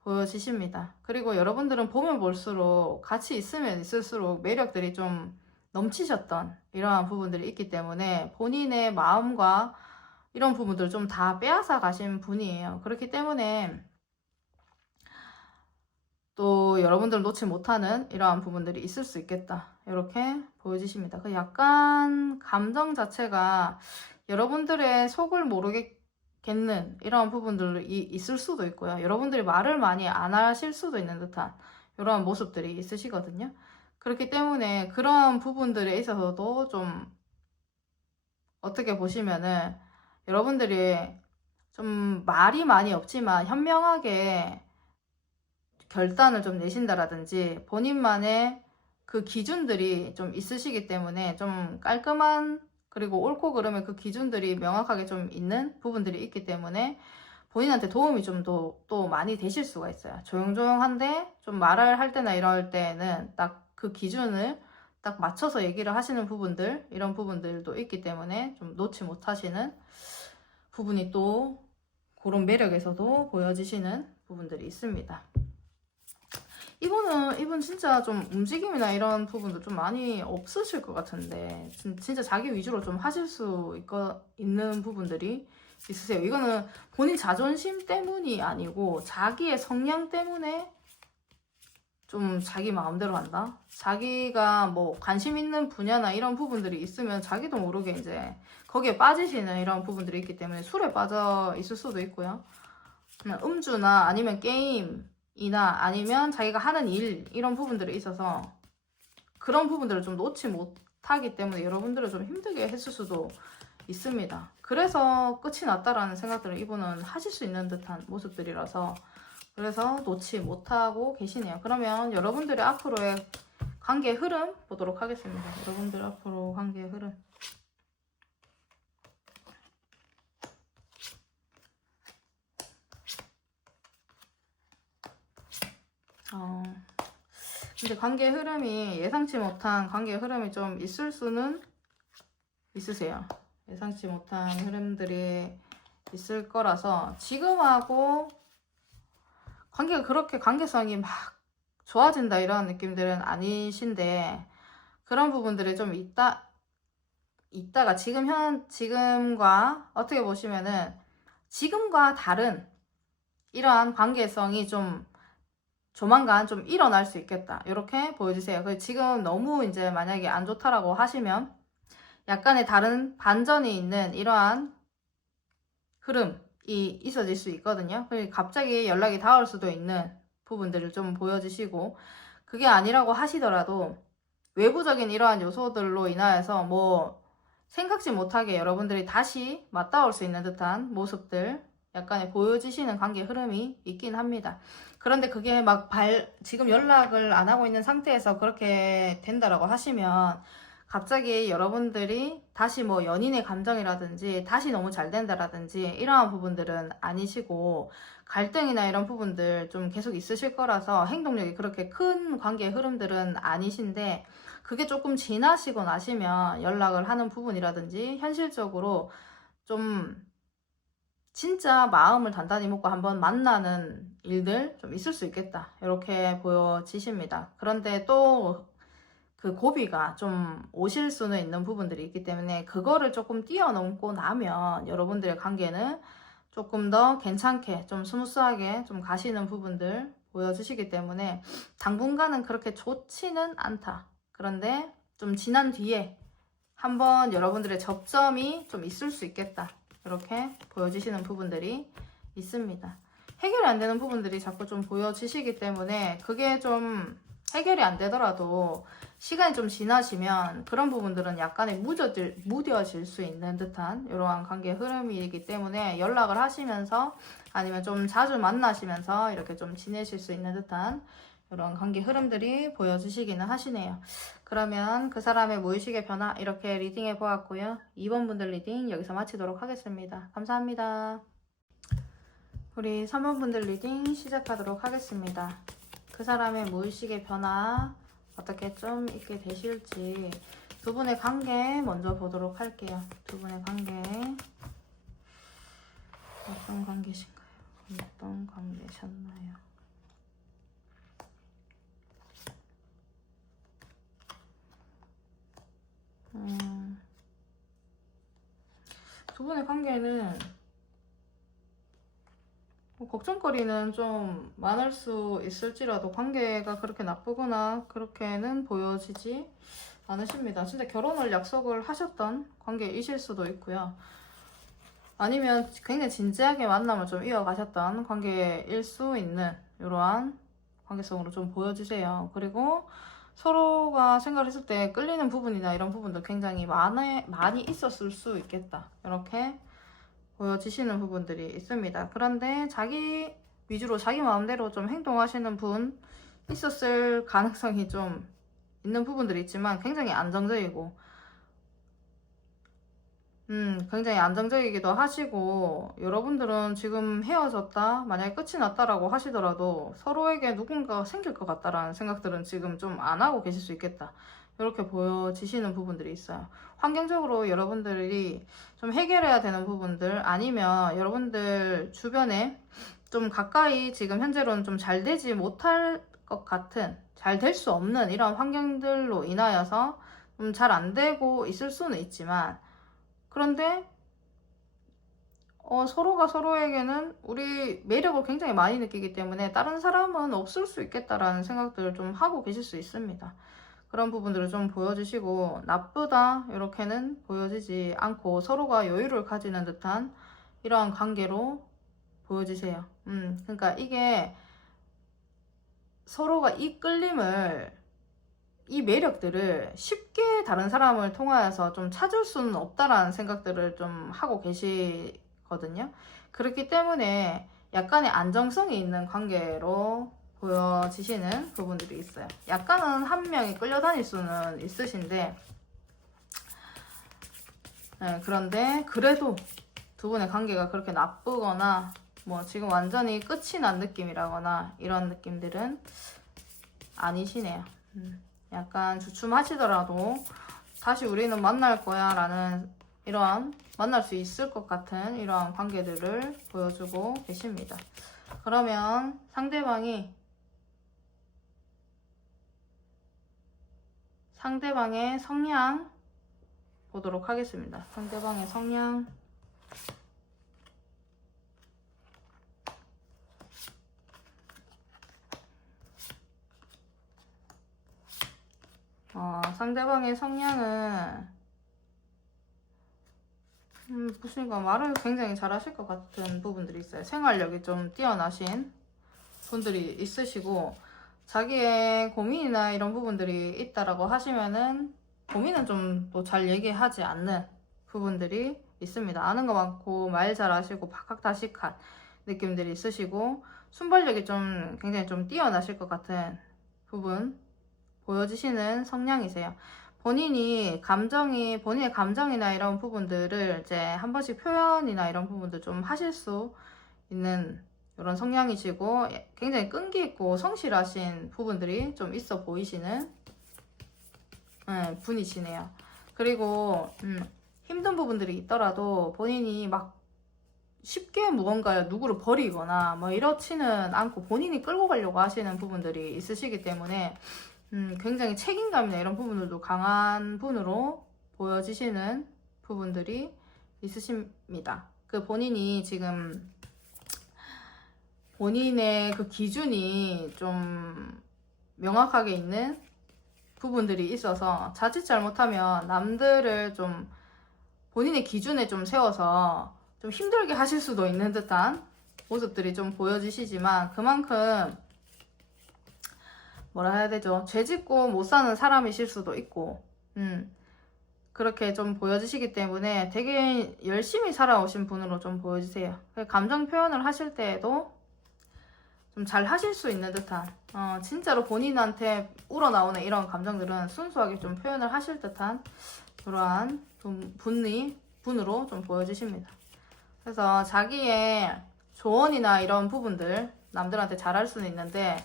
보여지십니다. 그리고 여러분들은 보면 볼수록 같이 있으면 있을수록 매력들이 좀 넘치셨던 이러한 부분들이 있기 때문에 본인의 마음과 이런 부분들을 좀 다 빼앗아 가신 분이에요. 그렇기 때문에 또 여러분들 놓지 못하는 이러한 부분들이 있을 수 있겠다, 이렇게 보여지십니다. 그 약간 감정 자체가 여러분들의 속을 모르겠는 이러한 부분들이 있을 수도 있고요. 여러분들이 말을 많이 안 하실 수도 있는 듯한 이러한 모습들이 있으시거든요. 그렇기 때문에 그러한 부분들에 있어서도 좀 어떻게 보시면은 여러분들이 좀 말이 많이 없지만 현명하게 결단을 좀 내신다라든지 본인만의 그 기준들이 좀 있으시기 때문에 좀 깔끔한, 그리고 옳고 그름의 그 기준들이 명확하게 좀 있는 부분들이 있기 때문에 본인한테 도움이 좀 또 많이 되실 수가 있어요. 조용조용한데 좀 말을 할 때나 이럴 때는 딱 그 기준을 딱 맞춰서 얘기를 하시는 부분들, 이런 부분들도 있기 때문에 좀 놓지 못하시는 부분이 또 그런 매력에서도 보여지시는 부분들이 있습니다. 이분 진짜 좀 움직임이나 이런 부분도 좀 많이 없으실 것 같은데 진짜 자기 위주로 좀 하실 수 있는 부분들이 있으세요. 이거는 본인 자존심 때문이 아니고 자기의 성향 때문에 좀 자기 마음대로 한다? 자기가 뭐 관심 있는 분야나 이런 부분들이 있으면 자기도 모르게 이제 거기에 빠지시는 이런 부분들이 있기 때문에 술에 빠져 있을 수도 있고요. 음주나 아니면 게임이나 아니면 자기가 하는 일, 이런 부분들이 있어서 그런 부분들을 좀 놓지 못하기 때문에 여러분들을 좀 힘들게 했을 수도 있습니다. 그래서 끝이 났다라는 생각들을 이분은 하실 수 있는 듯한 모습들이라서 그래서 놓지 못하고 계시네요. 그러면 여러분들의 앞으로의 관계의 흐름 보도록 하겠습니다. 여러분들 앞으로 관계의 흐름. 근데 관계의 흐름이 예상치 못한 관계의 흐름이 좀 있을 수는 있으세요. 예상치 못한 흐름들이 있을 거라서 지금하고 관계가 그렇게 관계성이 막 좋아진다 이런 느낌들은 아니신데 그런 부분들이 좀 있다가 지금과 어떻게 보시면은 지금과 다른 이러한 관계성이 좀 조만간 좀 일어날 수 있겠다. 이렇게 보여주세요. 지금 너무 이제 만약에 안 좋다라고 하시면 약간의 다른 반전이 있는 이러한 흐름이 있어질 수 있거든요. 갑자기 연락이 닿을 수도 있는 부분들을 좀 보여주시고, 그게 아니라고 하시더라도 외부적인 이러한 요소들로 인하여서 뭐 생각지 못하게 여러분들이 다시 맞닿을 수 있는 듯한 모습들 약간의 보여지시는 관계 흐름이 있긴 합니다. 그런데 그게 막 지금 연락을 안 하고 있는 상태에서 그렇게 된다라고 하시면 갑자기 여러분들이 다시 뭐 연인의 감정이라든지 다시 너무 잘 된다라든지 이러한 부분들은 아니시고, 갈등이나 이런 부분들 좀 계속 있으실 거라서 행동력이 그렇게 큰 관계의 흐름들은 아니신데, 그게 조금 지나시고 나시면 연락을 하는 부분이라든지 현실적으로 좀 진짜 마음을 단단히 먹고 한번 만나는 일들 좀 있을 수 있겠다, 이렇게 보여지십니다. 그런데 또 그 고비가 좀 오실 수는 있는 부분들이 있기 때문에 그거를 조금 뛰어넘고 나면 여러분들의 관계는 조금 더 괜찮게 좀 스무스하게 좀 가시는 부분들 보여주시기 때문에 당분간은 그렇게 좋지는 않다. 그런데 좀 지난 뒤에 한번 여러분들의 접점이 좀 있을 수 있겠다, 이렇게 보여지시는 부분들이 있습니다. 해결이 안 되는 부분들이 자꾸 좀 보여지시기 때문에 그게 좀 해결이 안 되더라도 시간이 좀 지나시면 그런 부분들은 약간의 무뎌질 수 있는 듯한 이러한 관계 흐름이기 때문에 연락을 하시면서 아니면 좀 자주 만나시면서 이렇게 좀 지내실 수 있는 듯한 이런 관계 흐름들이 보여지시기는 하시네요. 그러면 그 사람의 무의식의 변화 이렇게 리딩해 보았고요. 2번 분들 리딩 여기서 마치도록 하겠습니다. 감사합니다. 우리 3번 분들 리딩 시작하도록 하겠습니다. 그 사람의 무의식의 변화 어떻게 좀 있게 되실지 두 분의 관계 먼저 보도록 할게요. 두 분의 관계 어떤 관계신가요? 어떤 관계셨나요? 두 분의 관계는 걱정거리는 좀 많을 수 있을지라도 관계가 그렇게 나쁘거나 그렇게는 보여지지 않으십니다. 진짜 결혼을 약속을 하셨던 관계이실 수도 있고요. 아니면 굉장히 진지하게 만남을 좀 이어가셨던 관계일 수 있는 이러한 관계성으로 좀 보여주세요. 그리고 서로가 생각을 했을 때 끌리는 부분이나 이런 부분도 굉장히 많이 있었을 수 있겠다, 이렇게 보여지시는 부분들이 있습니다. 그런데 자기 위주로 자기 마음대로 좀 행동하시는 분 있었을 가능성이 좀 있는 부분들이 있지만 굉장히 안정적이고 굉장히 안정적이기도 하시고, 여러분들은 지금 헤어졌다 만약에 끝이 났다라고 하시더라도 서로에게 누군가가 생길 것 같다라는 생각들은 지금 좀 안 하고 계실 수 있겠다, 이렇게 보여지시는 부분들이 있어요. 환경적으로 여러분들이 좀 해결해야 되는 부분들, 아니면 여러분들 주변에 좀 가까이 지금 현재로는 좀 잘 되지 못할 것 같은, 잘 될 수 없는 이런 환경들로 인하여서 좀 잘 안 되고 있을 수는 있지만, 그런데 서로가 서로에게는 우리 매력을 굉장히 많이 느끼기 때문에 다른 사람은 없을 수 있겠다라는 생각들을 좀 하고 계실 수 있습니다. 그런 부분들을 좀 보여주시고, 나쁘다 이렇게는 보여지지 않고 서로가 여유를 가지는 듯한 이러한 관계로 보여지세요. 그러니까 이게 서로가 이 끌림을, 이 매력들을 쉽게 다른 사람을 통하여서 좀 찾을 수는 없다라는 생각들을 좀 하고 계시거든요. 그렇기 때문에 약간의 안정성이 있는 관계로 보여지시는 부분들이 있어요. 약간은 한 명이 끌려다닐 수는 있으신데, 네, 그런데 그래도 두 분의 관계가 그렇게 나쁘거나 뭐 지금 완전히 끝이 난 느낌이라거나 이런 느낌들은 아니시네요. 약간 주춤하시더라도 다시 우리는 만날 거야 라는 이러한, 만날 수 있을 것 같은 이러한 관계들을 보여주고 계십니다. 그러면 상대방의 성향 보도록 하겠습니다. 상대방의 성향. 상대방의 성향은 보시니까 말을 굉장히 잘하실 것 같은 부분들이 있어요. 생활력이 좀 뛰어나신 분들이 있으시고, 자기의 고민이나 이런 부분들이 있다라고 하시면은 고민은 좀 또 잘 얘기하지 않는 부분들이 있습니다. 아는 거 많고 말 잘하시고 박학다식한 느낌들이 있으시고, 순발력이 좀 굉장히 좀 뛰어나실 것 같은 부분 보여지시는 성향이세요. 본인의 감정이나 이런 부분들을 이제 한 번씩 표현이나 이런 부분들 좀 하실 수 있는 이런 성향이시고, 굉장히 끈기 있고 성실하신 부분들이 좀 있어 보이시는 분이시네요. 그리고 힘든 부분들이 있더라도 본인이 막 쉽게 무언가 누구를 버리거나 뭐 이렇지는 않고 본인이 끌고 가려고 하시는 부분들이 있으시기 때문에 굉장히 책임감이나 이런 부분들도 강한 분으로 보여지시는 부분들이 있으십니다. 그 본인이 지금 본인의 그 기준이 좀 명확하게 있는 부분들이 있어서 자칫 잘못하면 남들을 좀 본인의 기준에 좀 세워서 좀 힘들게 하실 수도 있는 듯한 모습들이 좀 보여지시지만, 그만큼 뭐라 해야 되죠? 죄 짓고 못 사는 사람이실 수도 있고, 그렇게 좀 보여지시기 때문에 되게 열심히 살아오신 분으로 좀 보여지세요. 감정 표현을 하실 때에도 좀 잘 하실 수 있는 듯한, 진짜로 본인한테 우러나오는 이런 감정들은 순수하게 좀 표현을 하실 듯한 그러한 분으로 좀 보여지십니다. 그래서 자기의 조언이나 이런 부분들 남들한테 잘할 수는 있는데,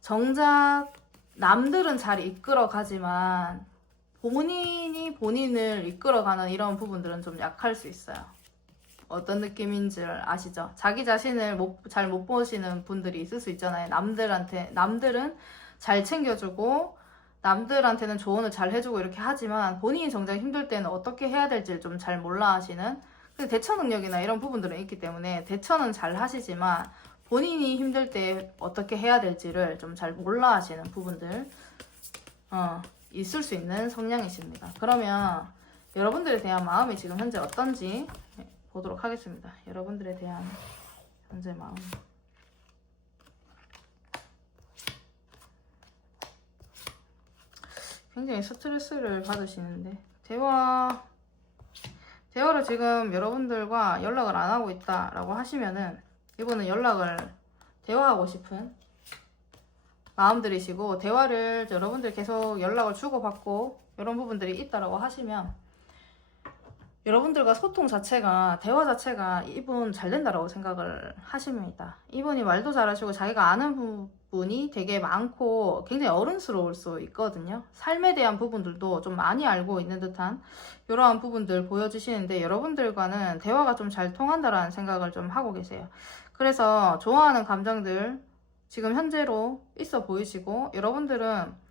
정작 남들은 잘 이끌어가지만 본인이 본인을 이끌어가는 이런 부분들은 좀 약할 수 있어요. 어떤 느낌인지 아시죠? 자기 자신을 잘 못 보시는 분들이 있을 수 있잖아요. 남들은 잘 챙겨주고 남들한테는 조언을 잘 해주고 이렇게 하지만 본인이 정작 힘들 때는 어떻게 해야 될지 좀 잘 몰라 하시는, 대처 능력이나 이런 부분들은 있기 때문에 대처는 잘 하시지만 본인이 힘들 때 어떻게 해야 될지를 좀 잘 몰라 하시는 부분들 있을 수 있는 성향이십니다. 그러면 여러분들에 대한 마음이 지금 현재 어떤지 보도록 하겠습니다. 여러분들에 대한 현재 마음. 굉장히 스트레스를 받으시는데, 대화를 지금 여러분들과 연락을 안 하고 있다라고 하시면은 이분은 대화하고 싶은 마음들이시고, 대화를 여러분들 계속 연락을 주고받고 이런 부분들이 있다라고 하시면 여러분들과 대화 자체가 이분 잘 된다라고 생각을 하십니다. 이분이 말도 잘하시고 자기가 아는 부분이 되게 많고 굉장히 어른스러울 수 있거든요. 삶에 대한 부분들도 좀 많이 알고 있는 듯한 이러한 부분들 보여주시는데, 여러분들과는 대화가 좀 잘 통한다라는 생각을 좀 하고 계세요. 그래서 좋아하는 감정들 지금 현재로 있어 보이시고, 여러분들은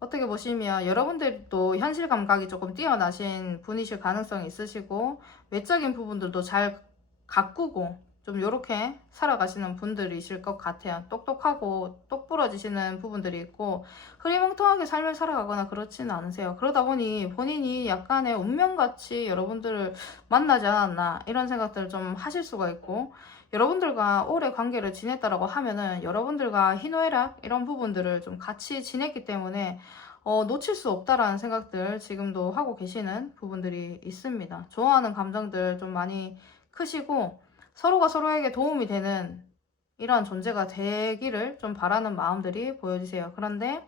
어떻게 보시면 여러분들도 현실 감각이 조금 뛰어나신 분이실 가능성이 있으시고, 외적인 부분들도 잘 가꾸고 좀 요렇게 살아가시는 분들이실 것 같아요. 똑똑하고 똑부러지시는 부분들이 있고, 흐리멍텅하게 삶을 살아가거나 그렇지는 않으세요. 그러다 보니 본인이 약간의 운명같이 여러분들을 만나지 않았나 이런 생각들을 좀 하실 수가 있고, 여러분들과 오래 관계를 지냈다라고 하면은 여러분들과 희노애락 이런 부분들을 좀 같이 지냈기 때문에 놓칠 수 없다라는 생각들 지금도 하고 계시는 부분들이 있습니다. 좋아하는 감정들 좀 많이 크시고, 서로가 서로에게 도움이 되는 이러한 존재가 되기를 좀 바라는 마음들이 보여지세요. 그런데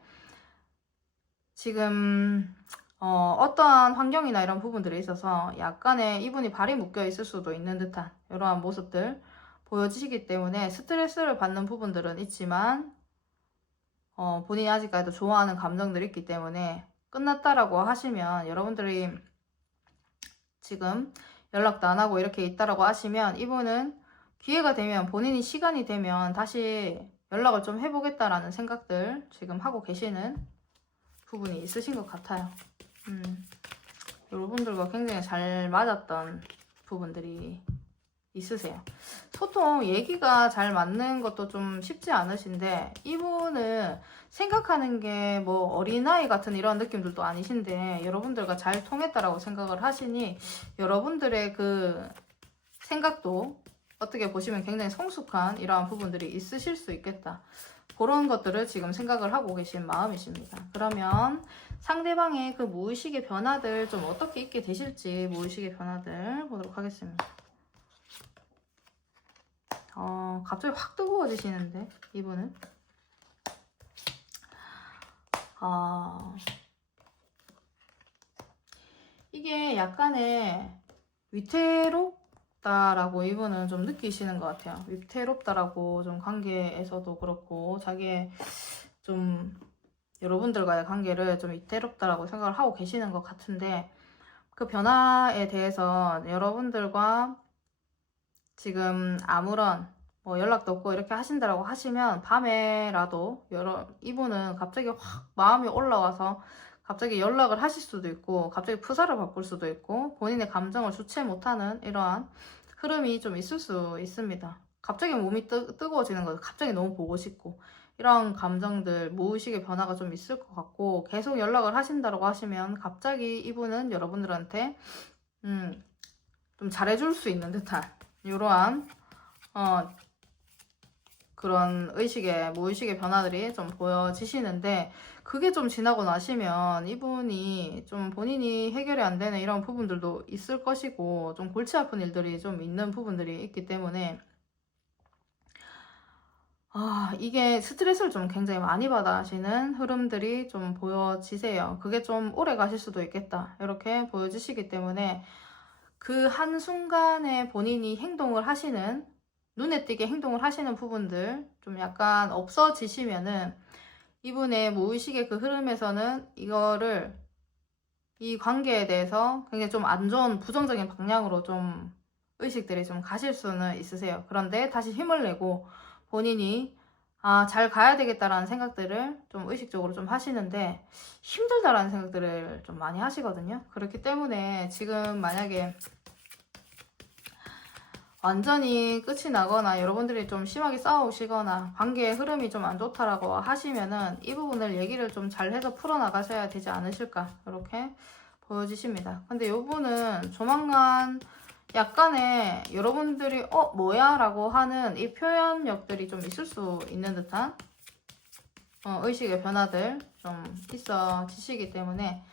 지금 어떠한 환경이나 이런 부분들에 있어서 약간의 이분이 발이 묶여 있을 수도 있는 듯한 이러한 모습들 보여지시기 때문에 스트레스를 받는 부분들은 있지만, 본인이 아직까지도 좋아하는 감정들이 있기 때문에 끝났다라고 하시면, 여러분들이 지금 연락도 안 하고 이렇게 있다라고 하시면 이분은 기회가 되면, 본인이 시간이 되면 다시 연락을 좀 해보겠다라는 생각들 지금 하고 계시는 부분이 있으신 것 같아요. 여러분들과 굉장히 잘 맞았던 부분들이 있으세요. 소통, 얘기가 잘 맞는 것도 좀 쉽지 않으신데, 이분은 생각하는 게 뭐 어린아이 같은 이런 느낌들도 아니신데, 여러분들과 잘 통했다라고 생각을 하시니, 여러분들의 그 생각도 어떻게 보시면 굉장히 성숙한 이러한 부분들이 있으실 수 있겠다. 그런 것들을 지금 생각을 하고 계신 마음이십니다. 그러면 상대방의 그 무의식의 변화들 좀 어떻게 있게 되실지 무의식의 변화들 보도록 하겠습니다. 갑자기 확 뜨거워지시는데 이분은 이게 약간의 위태롭다라고 이분은 좀 느끼시는 것 같아요. 위태롭다라고 좀 관계에서도 그렇고 자기의 좀 여러분들과의 관계를 좀 위태롭다라고 생각을 하고 계시는 것 같은데, 그 변화에 대해서 여러분들과 지금 아무런 뭐 연락도 없고 이렇게 하신다라고 하시면 밤에라도 이분은 갑자기 확 마음이 올라와서 갑자기 연락을 하실 수도 있고 갑자기 프사를 바꿀 수도 있고 본인의 감정을 주체 못하는 이러한 흐름이 좀 있을 수 있습니다. 갑자기 몸이 뜨거워지는 거죠. 갑자기 너무 보고 싶고 이런 감정들, 무의식의 변화가 좀 있을 것 같고, 계속 연락을 하신다고 하시면 갑자기 이분은 여러분들한테 좀 잘해줄 수 있는 듯한 이러한 그런 무의식의 변화들이 좀 보여지시는데, 그게 좀 지나고 나시면 이분이 좀 본인이 해결이 안 되는 이런 부분들도 있을 것이고, 좀 골치 아픈 일들이 좀 있는 부분들이 있기 때문에 이게 스트레스를 좀 굉장히 많이 받아하시는 흐름들이 좀 보여지세요. 그게 좀 오래 가실 수도 있겠다. 이렇게 보여지시기 때문에 그 한순간에 본인이 눈에 띄게 행동을 하시는 부분들 좀 약간 없어지시면은 이분의 무의식의 그 흐름에서는 이 관계에 대해서 굉장히 좀 안 좋은 부정적인 방향으로 좀 의식들이 좀 가실 수는 있으세요. 그런데 다시 힘을 내고 본인이 잘 가야 되겠다라는 생각들을 좀 의식적으로 좀 하시는데, 힘들다라는 생각들을 좀 많이 하시거든요. 그렇기 때문에 지금 만약에 완전히 끝이 나거나 여러분들이 좀 심하게 싸우시거나 관계의 흐름이 좀 안 좋다라고 하시면은 이 부분을 얘기를 좀 잘해서 풀어나가셔야 되지 않으실까, 이렇게 보여지십니다. 근데 이분은 조만간 약간의 여러분들이 뭐야? 라고 하는 이 표현력들이 좀 있을 수 있는 듯한 의식의 변화들 좀 있어지시기 때문에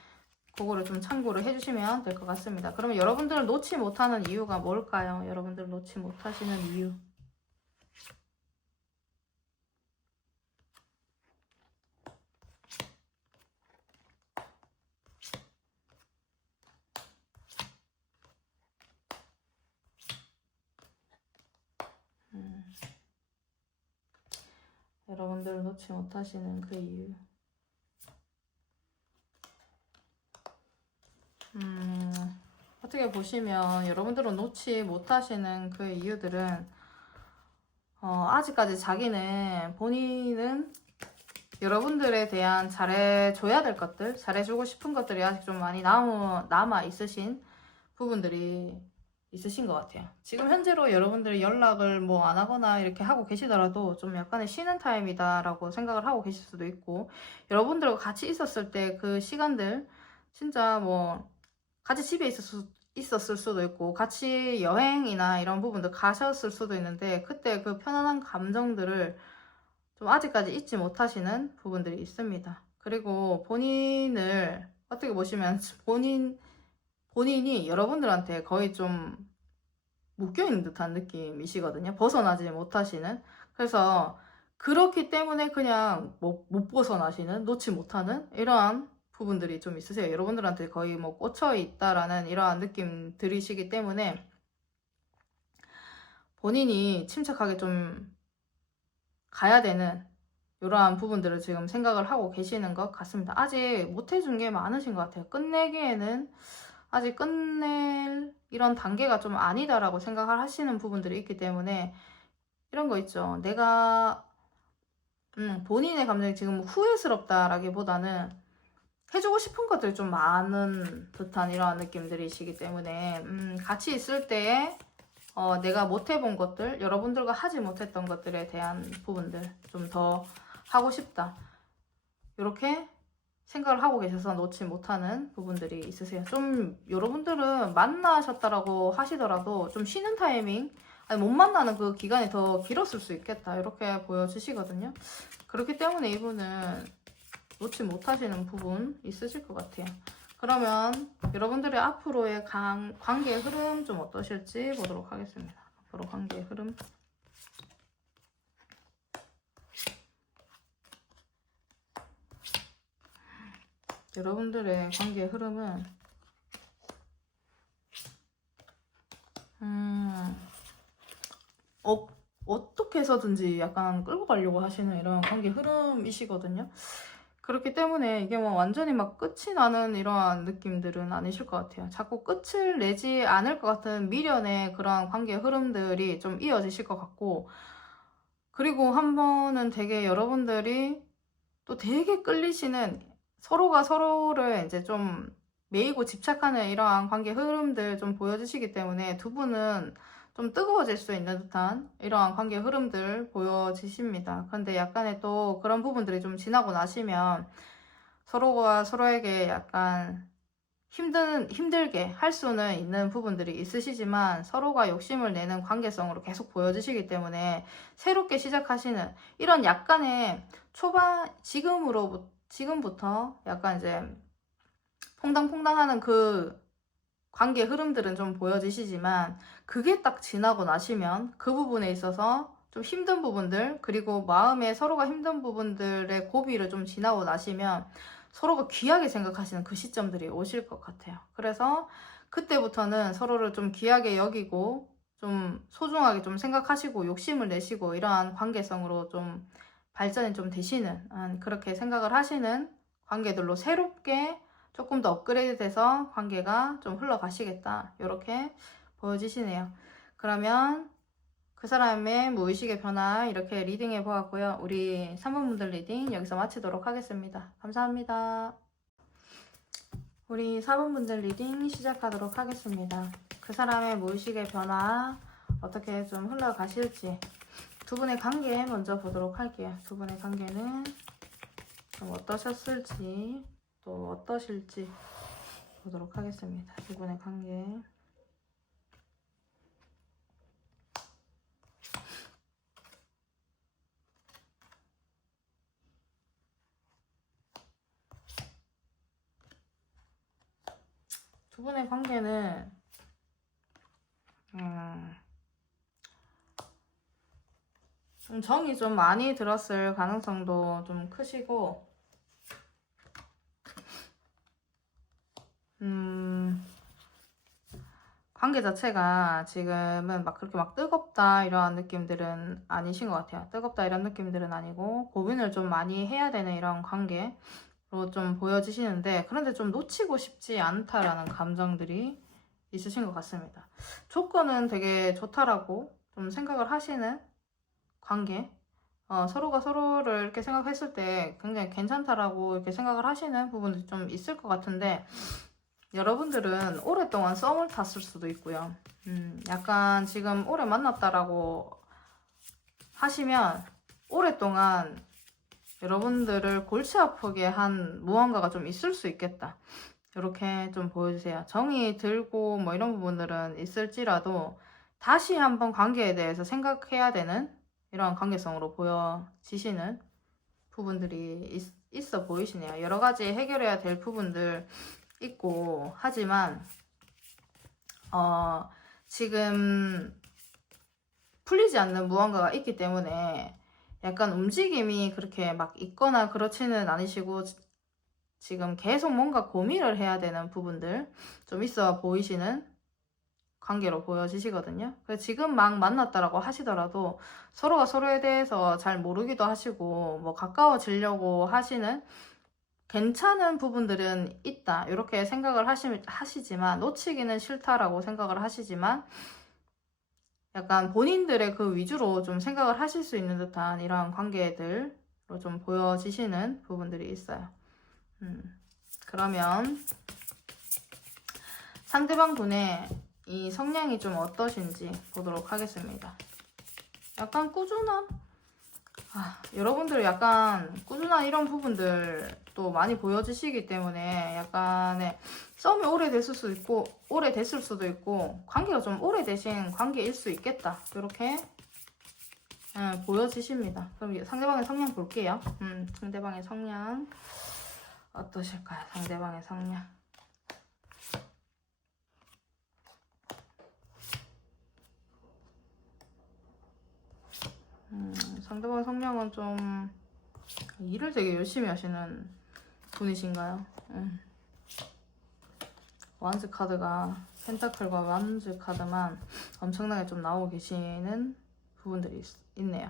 그거를 좀 참고를 해주시면 될 것 같습니다. 그러면 여러분들을 놓지 못하는 이유가 뭘까요? 여러분들을 놓지 못하시는 이유. 여러분들을 놓지 못하시는 그 이유. 어떻게 보시면 여러분들은 놓지 못하시는 그 이유들은 아직까지 본인은 여러분들에 대한 잘해줘야 될 것들, 잘해주고 싶은 것들이 아직 좀 많이 남아 있으신 부분들이 있으신 것 같아요. 지금 현재로 여러분들이 연락을 뭐 안 하거나 이렇게 하고 계시더라도 좀 약간의 쉬는 타임이다라고 생각을 하고 계실 수도 있고, 여러분들과 같이 있었을 때 그 시간들, 진짜 뭐 같이 집에 있었을 수도 있고 같이 여행이나 이런 부분들 가셨을 수도 있는데, 그때 그 편안한 감정들을 좀 아직까지 잊지 못하시는 부분들이 있습니다. 그리고 본인을 어떻게 보시면 본인이 여러분들한테 거의 좀 묶여있는 듯한 느낌이시거든요. 벗어나지 못하시는. 그래서 그렇기 때문에 그냥 못 벗어나시는, 놓지 못하는 이러한 부분들이 좀 있으세요. 여러분들한테 거의 뭐 꽂혀 있다라는 이러한 느낌 들이시기 때문에 본인이 침착하게 좀 가야 되는 이러한 부분들을 지금 생각을 하고 계시는 것 같습니다. 아직 못 해준 게 많으신 것 같아요. 끝내기에는 아직 끝낼 이런 단계가 좀 아니다라고 생각을 하시는 부분들이 있기 때문에, 이런 거 있죠. 내가 본인의 감정이 지금 후회스럽다라기보다는 해주고 싶은 것들이 좀 많은 듯한 이러한 느낌들이시기 때문에 같이 있을 때에 내가 못 해본 것들, 여러분들과 하지 못했던 것들에 대한 부분들 좀 더 하고 싶다. 이렇게 생각을 하고 계셔서 놓지 못하는 부분들이 있으세요. 좀 여러분들은 만나셨다라고 하시더라도 좀 쉬는 타이밍, 아니 못 만나는 그 기간이 더 길었을 수 있겠다. 이렇게 보여주시거든요. 그렇기 때문에 이분은 놓지 못하시는 부분 있으실 것 같아요. 그러면 여러분들의 앞으로의 관계의 흐름 좀 어떠실지 보도록 하겠습니다. 앞으로 관계의 흐름. 여러분들의 관계의 흐름은 어떻게 해서든지 약간 끌고 가려고 하시는 이런 관계 흐름이시거든요. 그렇기 때문에 이게 뭐 완전히 막 끝이 나는 이러한 느낌들은 아니실 것 같아요. 자꾸 끝을 내지 않을 것 같은 미련의 그런 관계 흐름들이 좀 이어지실 것 같고, 그리고 한 번은 되게 여러분들이 또 되게 끌리시는, 서로가 서로를 이제 좀 매이고 집착하는 이러한 관계 흐름들 좀 보여주시기 때문에 두 분은 좀 뜨거워질 수 있는 듯한 이러한 관계 흐름들 보여지십니다. 근데 약간의 또 그런 부분들이 좀 지나고 나시면 서로가 서로에게 약간 힘들게 할 수는 있는 부분들이 있으시지만 서로가 욕심을 내는 관계성으로 계속 보여지시기 때문에 새롭게 시작하시는 이런 약간의 지금부터 약간 이제 퐁당퐁당하는 그 관계 흐름들은 좀 보여지시지만 그게 딱 지나고 나시면 그 부분에 있어서 좀 힘든 부분들, 그리고 마음에 서로가 힘든 부분들의 고비를 좀 지나고 나시면 서로가 귀하게 생각하시는 그 시점들이 오실 것 같아요. 그래서 그때부터는 서로를 좀 귀하게 여기고 좀 소중하게 좀 생각하시고 욕심을 내시고 이러한 관계성으로 좀 발전이 좀 되시는, 그렇게 생각을 하시는 관계들로 새롭게 조금 더 업그레이드 돼서 관계가 좀 흘러가시겠다. 이렇게 보여지시네요. 그러면 그 사람의 무의식의 변화 이렇게 리딩해 보았고요. 우리 3번분들 리딩 여기서 마치도록 하겠습니다. 감사합니다. 우리 4번분들 리딩 시작하도록 하겠습니다. 그 사람의 무의식의 변화 어떻게 좀 흘러가실지 두 분의 관계 먼저 보도록 할게요. 두 분의 관계는 좀 어떠셨을지 또 어떠실지 보도록 하겠습니다. 두 분의 관계. 두 분의 관계는 좀 정이 좀 많이 들었을 가능성도 좀 크시고, 관계 자체가 지금은 막 그렇게 막 뜨겁다 이런 느낌들은 아니신 것 같아요. 뜨겁다 이런 느낌들은 아니고 고민을 좀 많이 해야 되는 이런 관계로 좀 보여지시는데, 그런데 좀 놓치고 싶지 않다라는 감정들이 있으신 것 같습니다. 조건은 되게 좋다라고 좀 생각을 하시는 관계, 서로가 서로를 이렇게 생각했을 때 굉장히 괜찮다라고 이렇게 생각을 하시는 부분도 좀 있을 것 같은데, 여러분들은 오랫동안 썸을 탔을 수도 있고요. 약간 지금 오래 만났다라고 하시면 오랫동안 여러분들을 골치 아프게 한 무언가가 좀 있을 수 있겠다. 이렇게 좀 보여주세요. 정이 들고 뭐 이런 부분들은 있을지라도 다시 한번 관계에 대해서 생각해야 되는 이런 관계성으로 보여지시는 부분들이 있어 보이시네요. 여러 가지 해결해야 될 부분들 있고 하지만 지금 풀리지 않는 무언가가 있기 때문에 약간 움직임이 그렇게 막 있거나 그렇지는 않으시고 지금 계속 뭔가 고민을 해야 되는 부분들 좀 있어 보이시는 관계로 보여지시거든요. 그래서 지금 막 만났다라고 하시더라도 서로가 서로에 대해서 잘 모르기도 하시고 뭐 가까워지려고 하시는 괜찮은 부분들은 있다 이렇게 생각을 하시지만 놓치기는 싫다라고 생각을 하시지만 약간 본인들의 그 위주로 좀 생각을 하실 수 있는 듯한 이러한 관계들로 좀 보여지시는 부분들이 있어요. 그러면 상대방 분의 이 성향이 좀 어떠신지 보도록 하겠습니다. 약간 꾸준함? 여러분들 약간 꾸준한 이런 부분들 또 많이 보여지시기 때문에 약간의 썸이 오래됐을 수도 있고 관계가 좀 오래되신 관계일 수 있겠다. 이렇게 보여지십니다. 그럼 상대방의 성향 볼게요. 상대방의 성향 어떠실까요? 상대방의 성향. 상대방 성향은 좀 일을 되게 열심히 하시는 분이신가요? 완즈 카드가 펜타클과 완즈 카드만 엄청나게 좀 나오고 계시는 부분들이 있네요.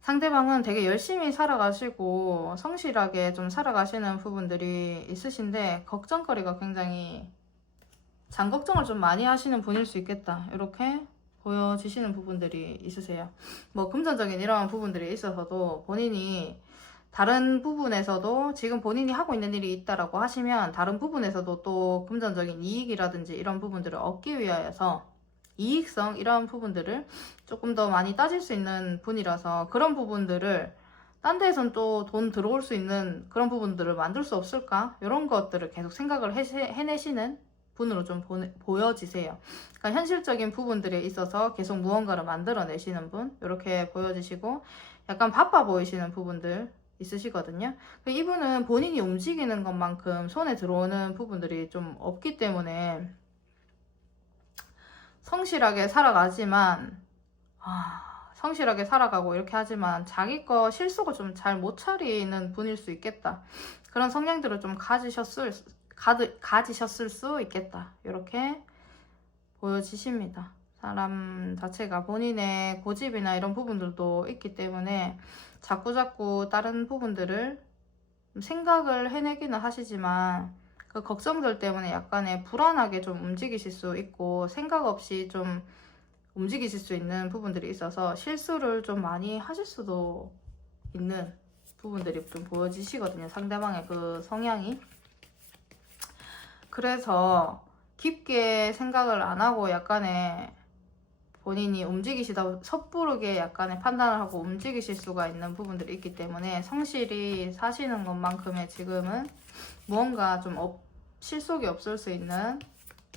상대방은 되게 열심히 살아가시고 성실하게 좀 살아가시는 부분들이 있으신데 걱정거리가 굉장히 장걱정을 좀 많이 하시는 분일 수 있겠다. 이렇게 보여지시는 부분들이 있으세요. 뭐 금전적인 이러한 부분들이 있어서도 본인이 다른 부분에서도 지금 본인이 하고 있는 일이 있다라고 하시면 다른 부분에서도 또 금전적인 이익이라든지 이런 부분들을 얻기 위하여서 이익성 이런 부분들을 조금 더 많이 따질 수 있는 분이라서 그런 부분들을 딴 데에선 또 돈 들어올 수 있는 그런 부분들을 만들 수 없을까? 이런 것들을 계속 생각을 해내시는 분으로 좀 보여지세요. 그러니까 현실적인 부분들에 있어서 계속 무언가를 만들어내시는 분 이렇게 보여지시고 약간 바빠 보이시는 부분들 있으시거든요. 이분은 본인이 움직이는 것만큼 손에 들어오는 부분들이 좀 없기 때문에 성실하게 살아가지만 성실하게 살아가고 이렇게 하지만 자기 거 실속을 좀 잘 못 차리는 분일 수 있겠다. 그런 성향들을 좀 가지셨을 수 있겠다. 이렇게 보여지십니다. 사람 자체가 본인의 고집이나 이런 부분들도 있기 때문에 자꾸자꾸 다른 부분들을 생각을 해내기는 하시지만 그 걱정들 때문에 약간의 불안하게 좀 움직이실 수 있고 생각 없이 좀 움직이실 수 있는 부분들이 있어서 실수를 좀 많이 하실 수도 있는 부분들이 좀 보여지시거든요. 상대방의 그 성향이. 그래서 깊게 생각을 안 하고 약간의 본인이 움직이시다 섣부르게 약간의 판단을 하고 움직이실 수가 있는 부분들이 있기 때문에 성실히 사시는 것만큼의 지금은 무언가 좀 실속이 없을 수 있는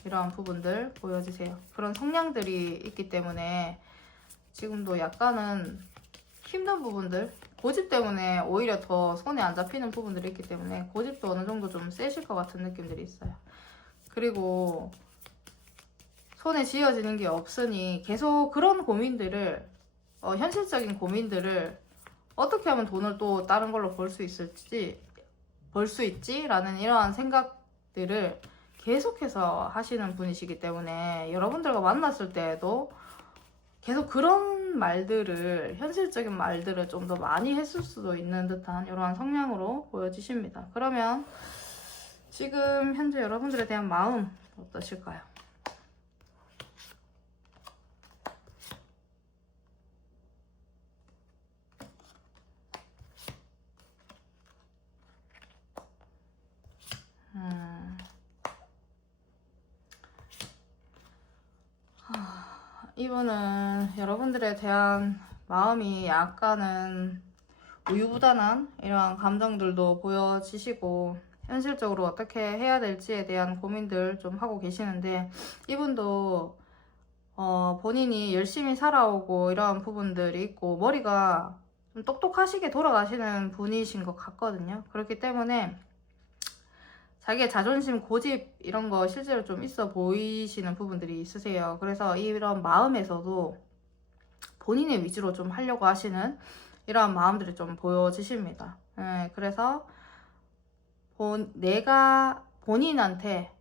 이러한 부분들 보여주세요. 그런 성향들이 있기 때문에 지금도 약간은 힘든 부분들 고집 때문에 오히려 더 손에 안 잡히는 부분들이 있기 때문에 고집도 어느 정도 좀 세실 것 같은 느낌들이 있어요. 그리고 손에 쥐어지는 게 없으니 계속 그런 고민들을 현실적인 고민들을 어떻게 하면 돈을 또 다른 걸로 벌 수 있지? 라는 이러한 생각들을 계속해서 하시는 분이시기 때문에 여러분들과 만났을 때에도 계속 그런 말들을 현실적인 말들을 좀 더 많이 했을 수도 있는 듯한 이러한 성향으로 보여지십니다. 그러면 지금 현재 여러분들에 대한 마음 어떠실까요? 이분은 여러분들에 대한 마음이 약간은 우유부단한 이러한 감정들도 보여지시고 현실적으로 어떻게 해야 될지에 대한 고민들 좀 하고 계시는데 이분도 본인이 열심히 살아오고 이러한 부분들이 있고 머리가 좀 똑똑하시게 돌아가시는 분이신 것 같거든요. 그렇기 때문에 자기의 자존심, 고집 이런 거 실제로 좀 있어 보이시는 부분들이 있으세요. 그래서 이런 마음에서도 본인의 위주로 좀 하려고 하시는 이러한 마음들이 좀 보여지십니다. 그래서 내가 본인한테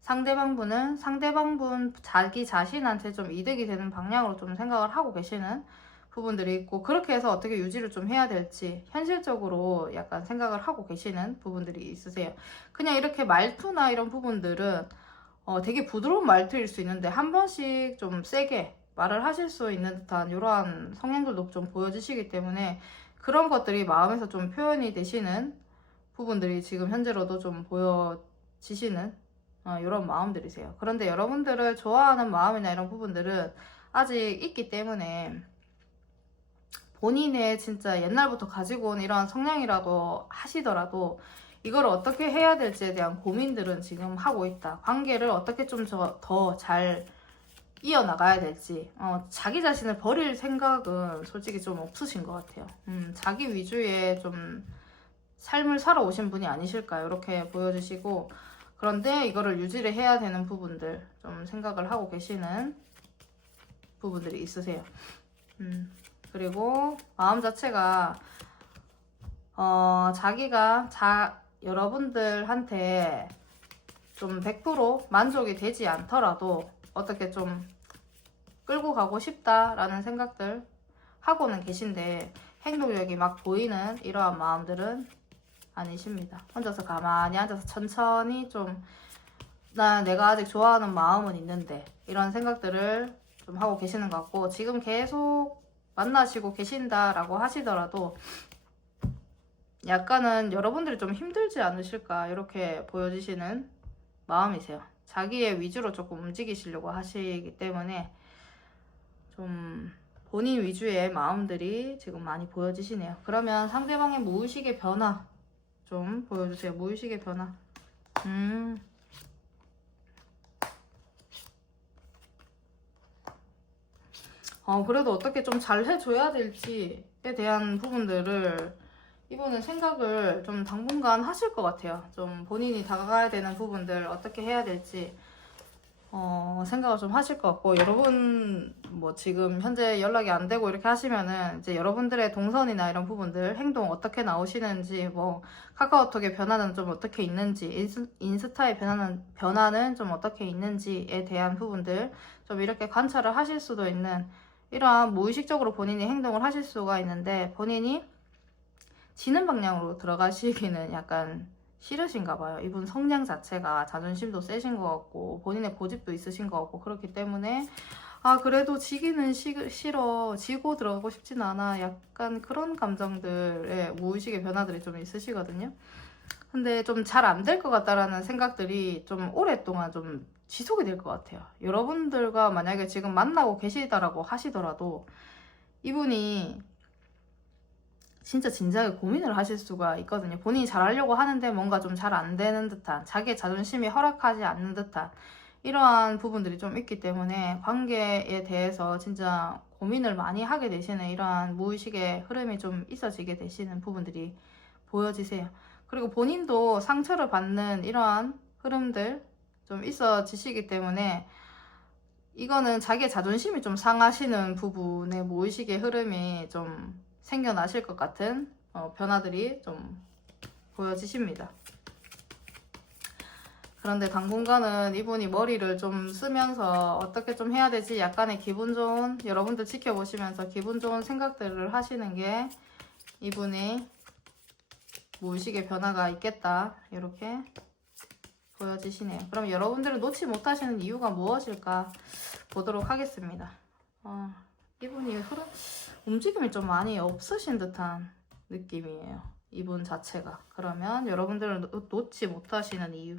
상대방분은 상대방분 자기 자신한테 좀 이득이 되는 방향으로 좀 생각을 하고 계시는 부분들이 있고 그렇게 해서 어떻게 유지를 좀 해야 될지 현실적으로 약간 생각을 하고 계시는 부분들이 있으세요. 그냥 이렇게 말투나 이런 부분들은 되게 부드러운 말투일 수 있는데 한 번씩 좀 세게 말을 하실 수 있는 듯한 이러한 성향들도 좀 보여지시기 때문에 그런 것들이 마음에서 좀 표현이 되시는 부분들이 지금 현재로도 좀 보여지시는 이런 마음들이세요. 그런데 여러분들을 좋아하는 마음이나 이런 부분들은 아직 있기 때문에 본인의 진짜 옛날부터 가지고 온 이런 성향이라고 하시더라도 이걸 어떻게 해야 될지에 대한 고민들은 지금 하고 있다. 관계를 어떻게 좀 더 잘 이어나가야 될지, 자기 자신을 버릴 생각은 솔직히 좀 없으신 것 같아요. 자기 위주의 좀 삶을 살아오신 분이 아니실까 이렇게 보여주시고, 그런데 이거를 유지를 해야 되는 부분들 좀 생각을 하고 계시는 부분들이 있으세요. 그리고 마음 자체가 자기가 여러분들한테 좀 100% 만족이 되지 않더라도 어떻게 좀 끌고 가고 싶다라는 생각들 하고는 계신데 행동력이 막 보이는 이러한 마음들은 아니십니다. 혼자서 가만히 앉아서 천천히 좀 내가 아직 좋아하는 마음은 있는데 이런 생각들을 좀 하고 계시는 것 같고, 지금 계속 만나시고 계신다라고 하시더라도 약간은 여러분들이 좀 힘들지 않으실까 이렇게 보여지시는 마음이세요. 자기의 위주로 조금 움직이시려고 하시기 때문에 좀 본인 위주의 마음들이 지금 많이 보여지시네요. 그러면 상대방의 무의식의 변화 좀 보여주세요. 무의식의 변화. 그래도 어떻게 좀 잘 해줘야 될지에 대한 부분들을 이분은 생각을 좀 당분간 하실 것 같아요. 좀 본인이 다가가야 되는 부분들 어떻게 해야 될지 생각을 좀 하실 것 같고, 여러분 뭐 지금 현재 연락이 안 되고 이렇게 하시면은 이제 여러분들의 동선이나 이런 부분들 행동 어떻게 나오시는지, 뭐 카카오톡의 변화는 좀 어떻게 있는지, 인스타의 변화는 좀 어떻게 있는지에 대한 부분들 좀 이렇게 관찰을 하실 수도 있는, 이러한 무의식적으로 본인이 행동을 하실 수가 있는데, 본인이 지는 방향으로 들어가시기는 약간 싫으신가 봐요. 이분 성향 자체가 자존심도 세신 것 같고 본인의 고집도 있으신 것 같고, 그렇기 때문에 그래도 지기는 싫어, 지고 들어가고 싶진 않아, 약간 그런 감정들의 무의식의 변화들이 좀 있으시거든요. 근데 좀 잘 안 될 것 같다라는 생각들이 좀 오랫동안 좀 지속이 될 것 같아요. 여러분들과 만약에 지금 만나고 계시다라고 하시더라도 이분이 진짜 진지하게 고민을 하실 수가 있거든요. 본인이 잘하려고 하는데 뭔가 좀 잘 안 되는 듯한, 자기의 자존심이 허락하지 않는 듯한 이러한 부분들이 좀 있기 때문에 관계에 대해서 진짜 고민을 많이 하게 되시는 이러한 무의식의 흐름이 좀 있어지게 되시는 부분들이 보여지세요. 그리고 본인도 상처를 받는 이러한 흐름들 좀 있어지시기 때문에 이거는 자기의 자존심이 좀 상하시는 부분의 무의식의 흐름이 좀 생겨나실 것 같은 변화들이 좀 보여지십니다. 그런데 당분간은 이분이 머리를 좀 쓰면서 어떻게 좀 해야 되지, 약간의 기분 좋은, 여러분들 지켜보시면서 기분 좋은 생각들을 하시는 게 이분이 무의식의 변화가 있겠다 이렇게 보여지시네요. 그럼 여러분들은 놓지 못하시는 이유가 무엇일까 보도록 하겠습니다. 이분이 움직임이 좀 많이 없으신 듯한 느낌이에요. 이분 자체가. 그러면 여러분들은 놓지 못하시는 이유.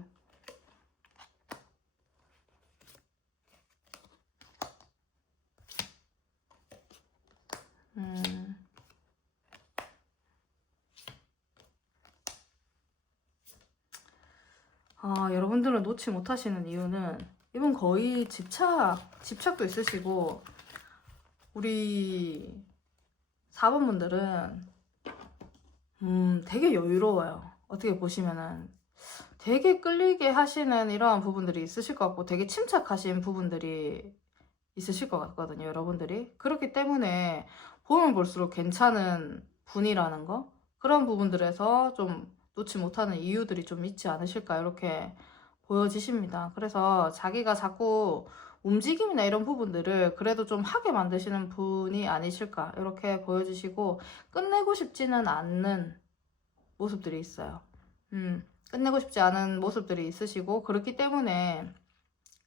여러분들은 놓지 못하시는 이유는 이분 거의 집착도 있으시고, 우리 4번 분들은 되게 여유로워요. 어떻게 보시면은 되게 끌리게 하시는 이러한 부분들이 있으실 것 같고, 되게 침착하신 부분들이 있으실 것 같거든요, 여러분들이. 그렇기 때문에 보면 볼수록 괜찮은 분이라는 거, 그런 부분들에서 좀 놓지 못하는 이유들이 좀 있지 않으실까 이렇게 보여지십니다. 그래서 자기가 자꾸 움직임이나 이런 부분들을 그래도 좀 하게 만드시는 분이 아니실까 이렇게 보여지시고, 끝내고 싶지는 않는 모습들이 있어요. 끝내고 싶지 않은 모습들이 있으시고, 그렇기 때문에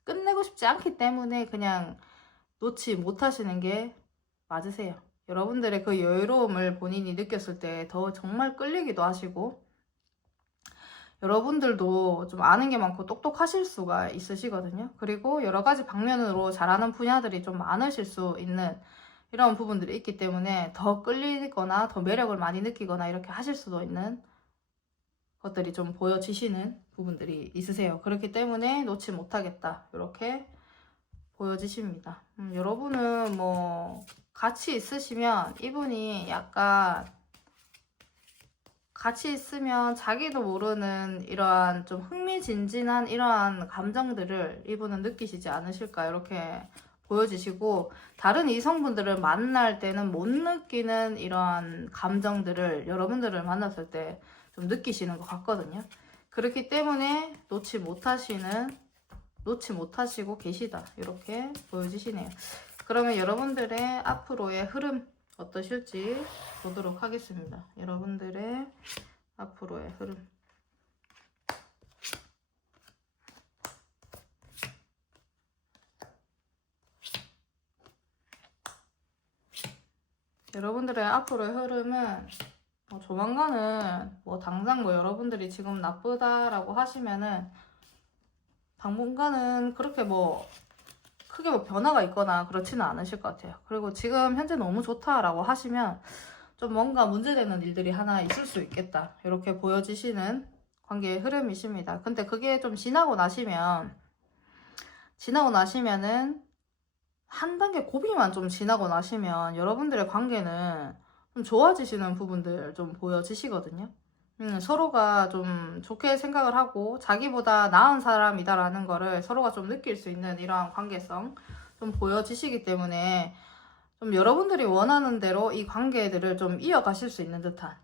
끝내고 싶지 않기 때문에 그냥 놓지 못하시는 게 맞으세요. 여러분들의 그 여유로움을 본인이 느꼈을 때 더 정말 끌리기도 하시고, 여러분들도 좀 아는 게 많고 똑똑하실 수가 있으시거든요. 그리고 여러 가지 방면으로 잘하는 분야들이 좀 많으실 수 있는 이런 부분들이 있기 때문에 더 끌리거나 더 매력을 많이 느끼거나 이렇게 하실 수도 있는 것들이 좀 보여지시는 부분들이 있으세요. 그렇기 때문에 놓지 못하겠다. 이렇게 보여지십니다. 여러분은 뭐 같이 있으시면 이분이 약간 같이 있으면 자기도 모르는 이러한 좀 흥미진진한 이러한 감정들을 이분은 느끼시지 않으실까 이렇게 보여지시고, 다른 이성분들을 만날 때는 못 느끼는 이러한 감정들을 여러분들을 만났을 때 좀 느끼시는 것 같거든요. 그렇기 때문에 놓지 못하시고 계시다 이렇게 보여지시네요. 그러면 여러분들의 앞으로의 흐름 어떠실지 보도록 하겠습니다. 여러분들의 앞으로의 흐름. 여러분들의 앞으로의 흐름은 조만간은 당장 여러분들이 지금 나쁘다라고 하시면은 당분간은 그렇게 크게 변화가 있거나 그렇지는 않으실 것 같아요. 그리고 지금 현재 너무 좋다라고 하시면 좀 뭔가 문제되는 일들이 하나 있을 수 있겠다 이렇게 보여지시는 관계의 흐름이십니다. 근데 그게 좀 지나고 나시면은 한 단계 고비만 좀 지나고 나시면 여러분들의 관계는 좀 좋아지시는 부분들 좀 보여지시거든요. 서로가 좀 좋게 생각을 하고 자기보다 나은 사람이다라는 거를 서로가 좀 느낄 수 있는 이러한 관계성 좀 보여지시기 때문에 좀 여러분들이 원하는 대로 이 관계들을 좀 이어가실 수 있는 듯한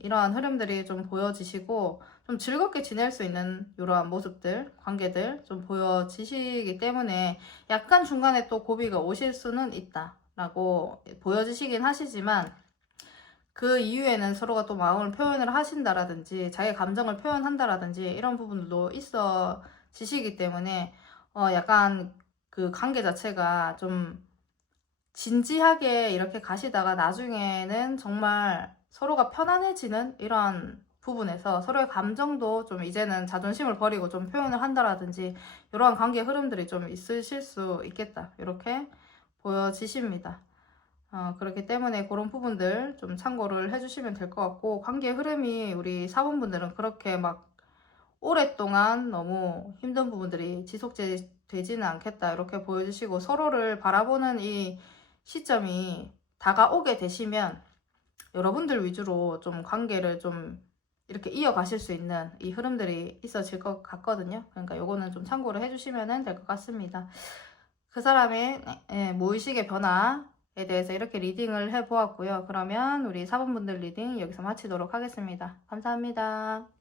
이러한 흐름들이 좀 보여지시고 좀 즐겁게 지낼 수 있는 이러한 모습들, 관계들 좀 보여지시기 때문에 약간 중간에 또 고비가 오실 수는 있다라고 보여지시긴 하시지만, 그 이후에는 서로가 또 마음을 표현을 하신다라든지 자기 감정을 표현한다라든지 이런 부분도 있어지시기 때문에 약간 그 관계 자체가 좀 진지하게 이렇게 가시다가 나중에는 정말 서로가 편안해지는 이러한 부분에서 서로의 감정도 좀 이제는 자존심을 버리고 좀 표현을 한다라든지 이러한 관계 흐름들이 좀 있으실 수 있겠다 이렇게 보여지십니다. 그렇기 때문에 그런 부분들 좀 참고를 해주시면 될 것 같고, 관계 흐름이 우리 사분분들은 그렇게 오랫동안 너무 힘든 부분들이 지속되지는 않겠다 이렇게 보여주시고, 서로를 바라보는 이 시점이 다가오게 되시면 여러분들 위주로 좀 관계를 좀 이렇게 이어가실 수 있는 이 흐름들이 있어질 것 같거든요. 그러니까 요거는 좀 참고를 해주시면 될 것 같습니다. 그 사람의 무의식의 변화에 대해서 이렇게 리딩을 해보았고요. 그러면 우리 사분분들 리딩 여기서 마치도록 하겠습니다. 감사합니다.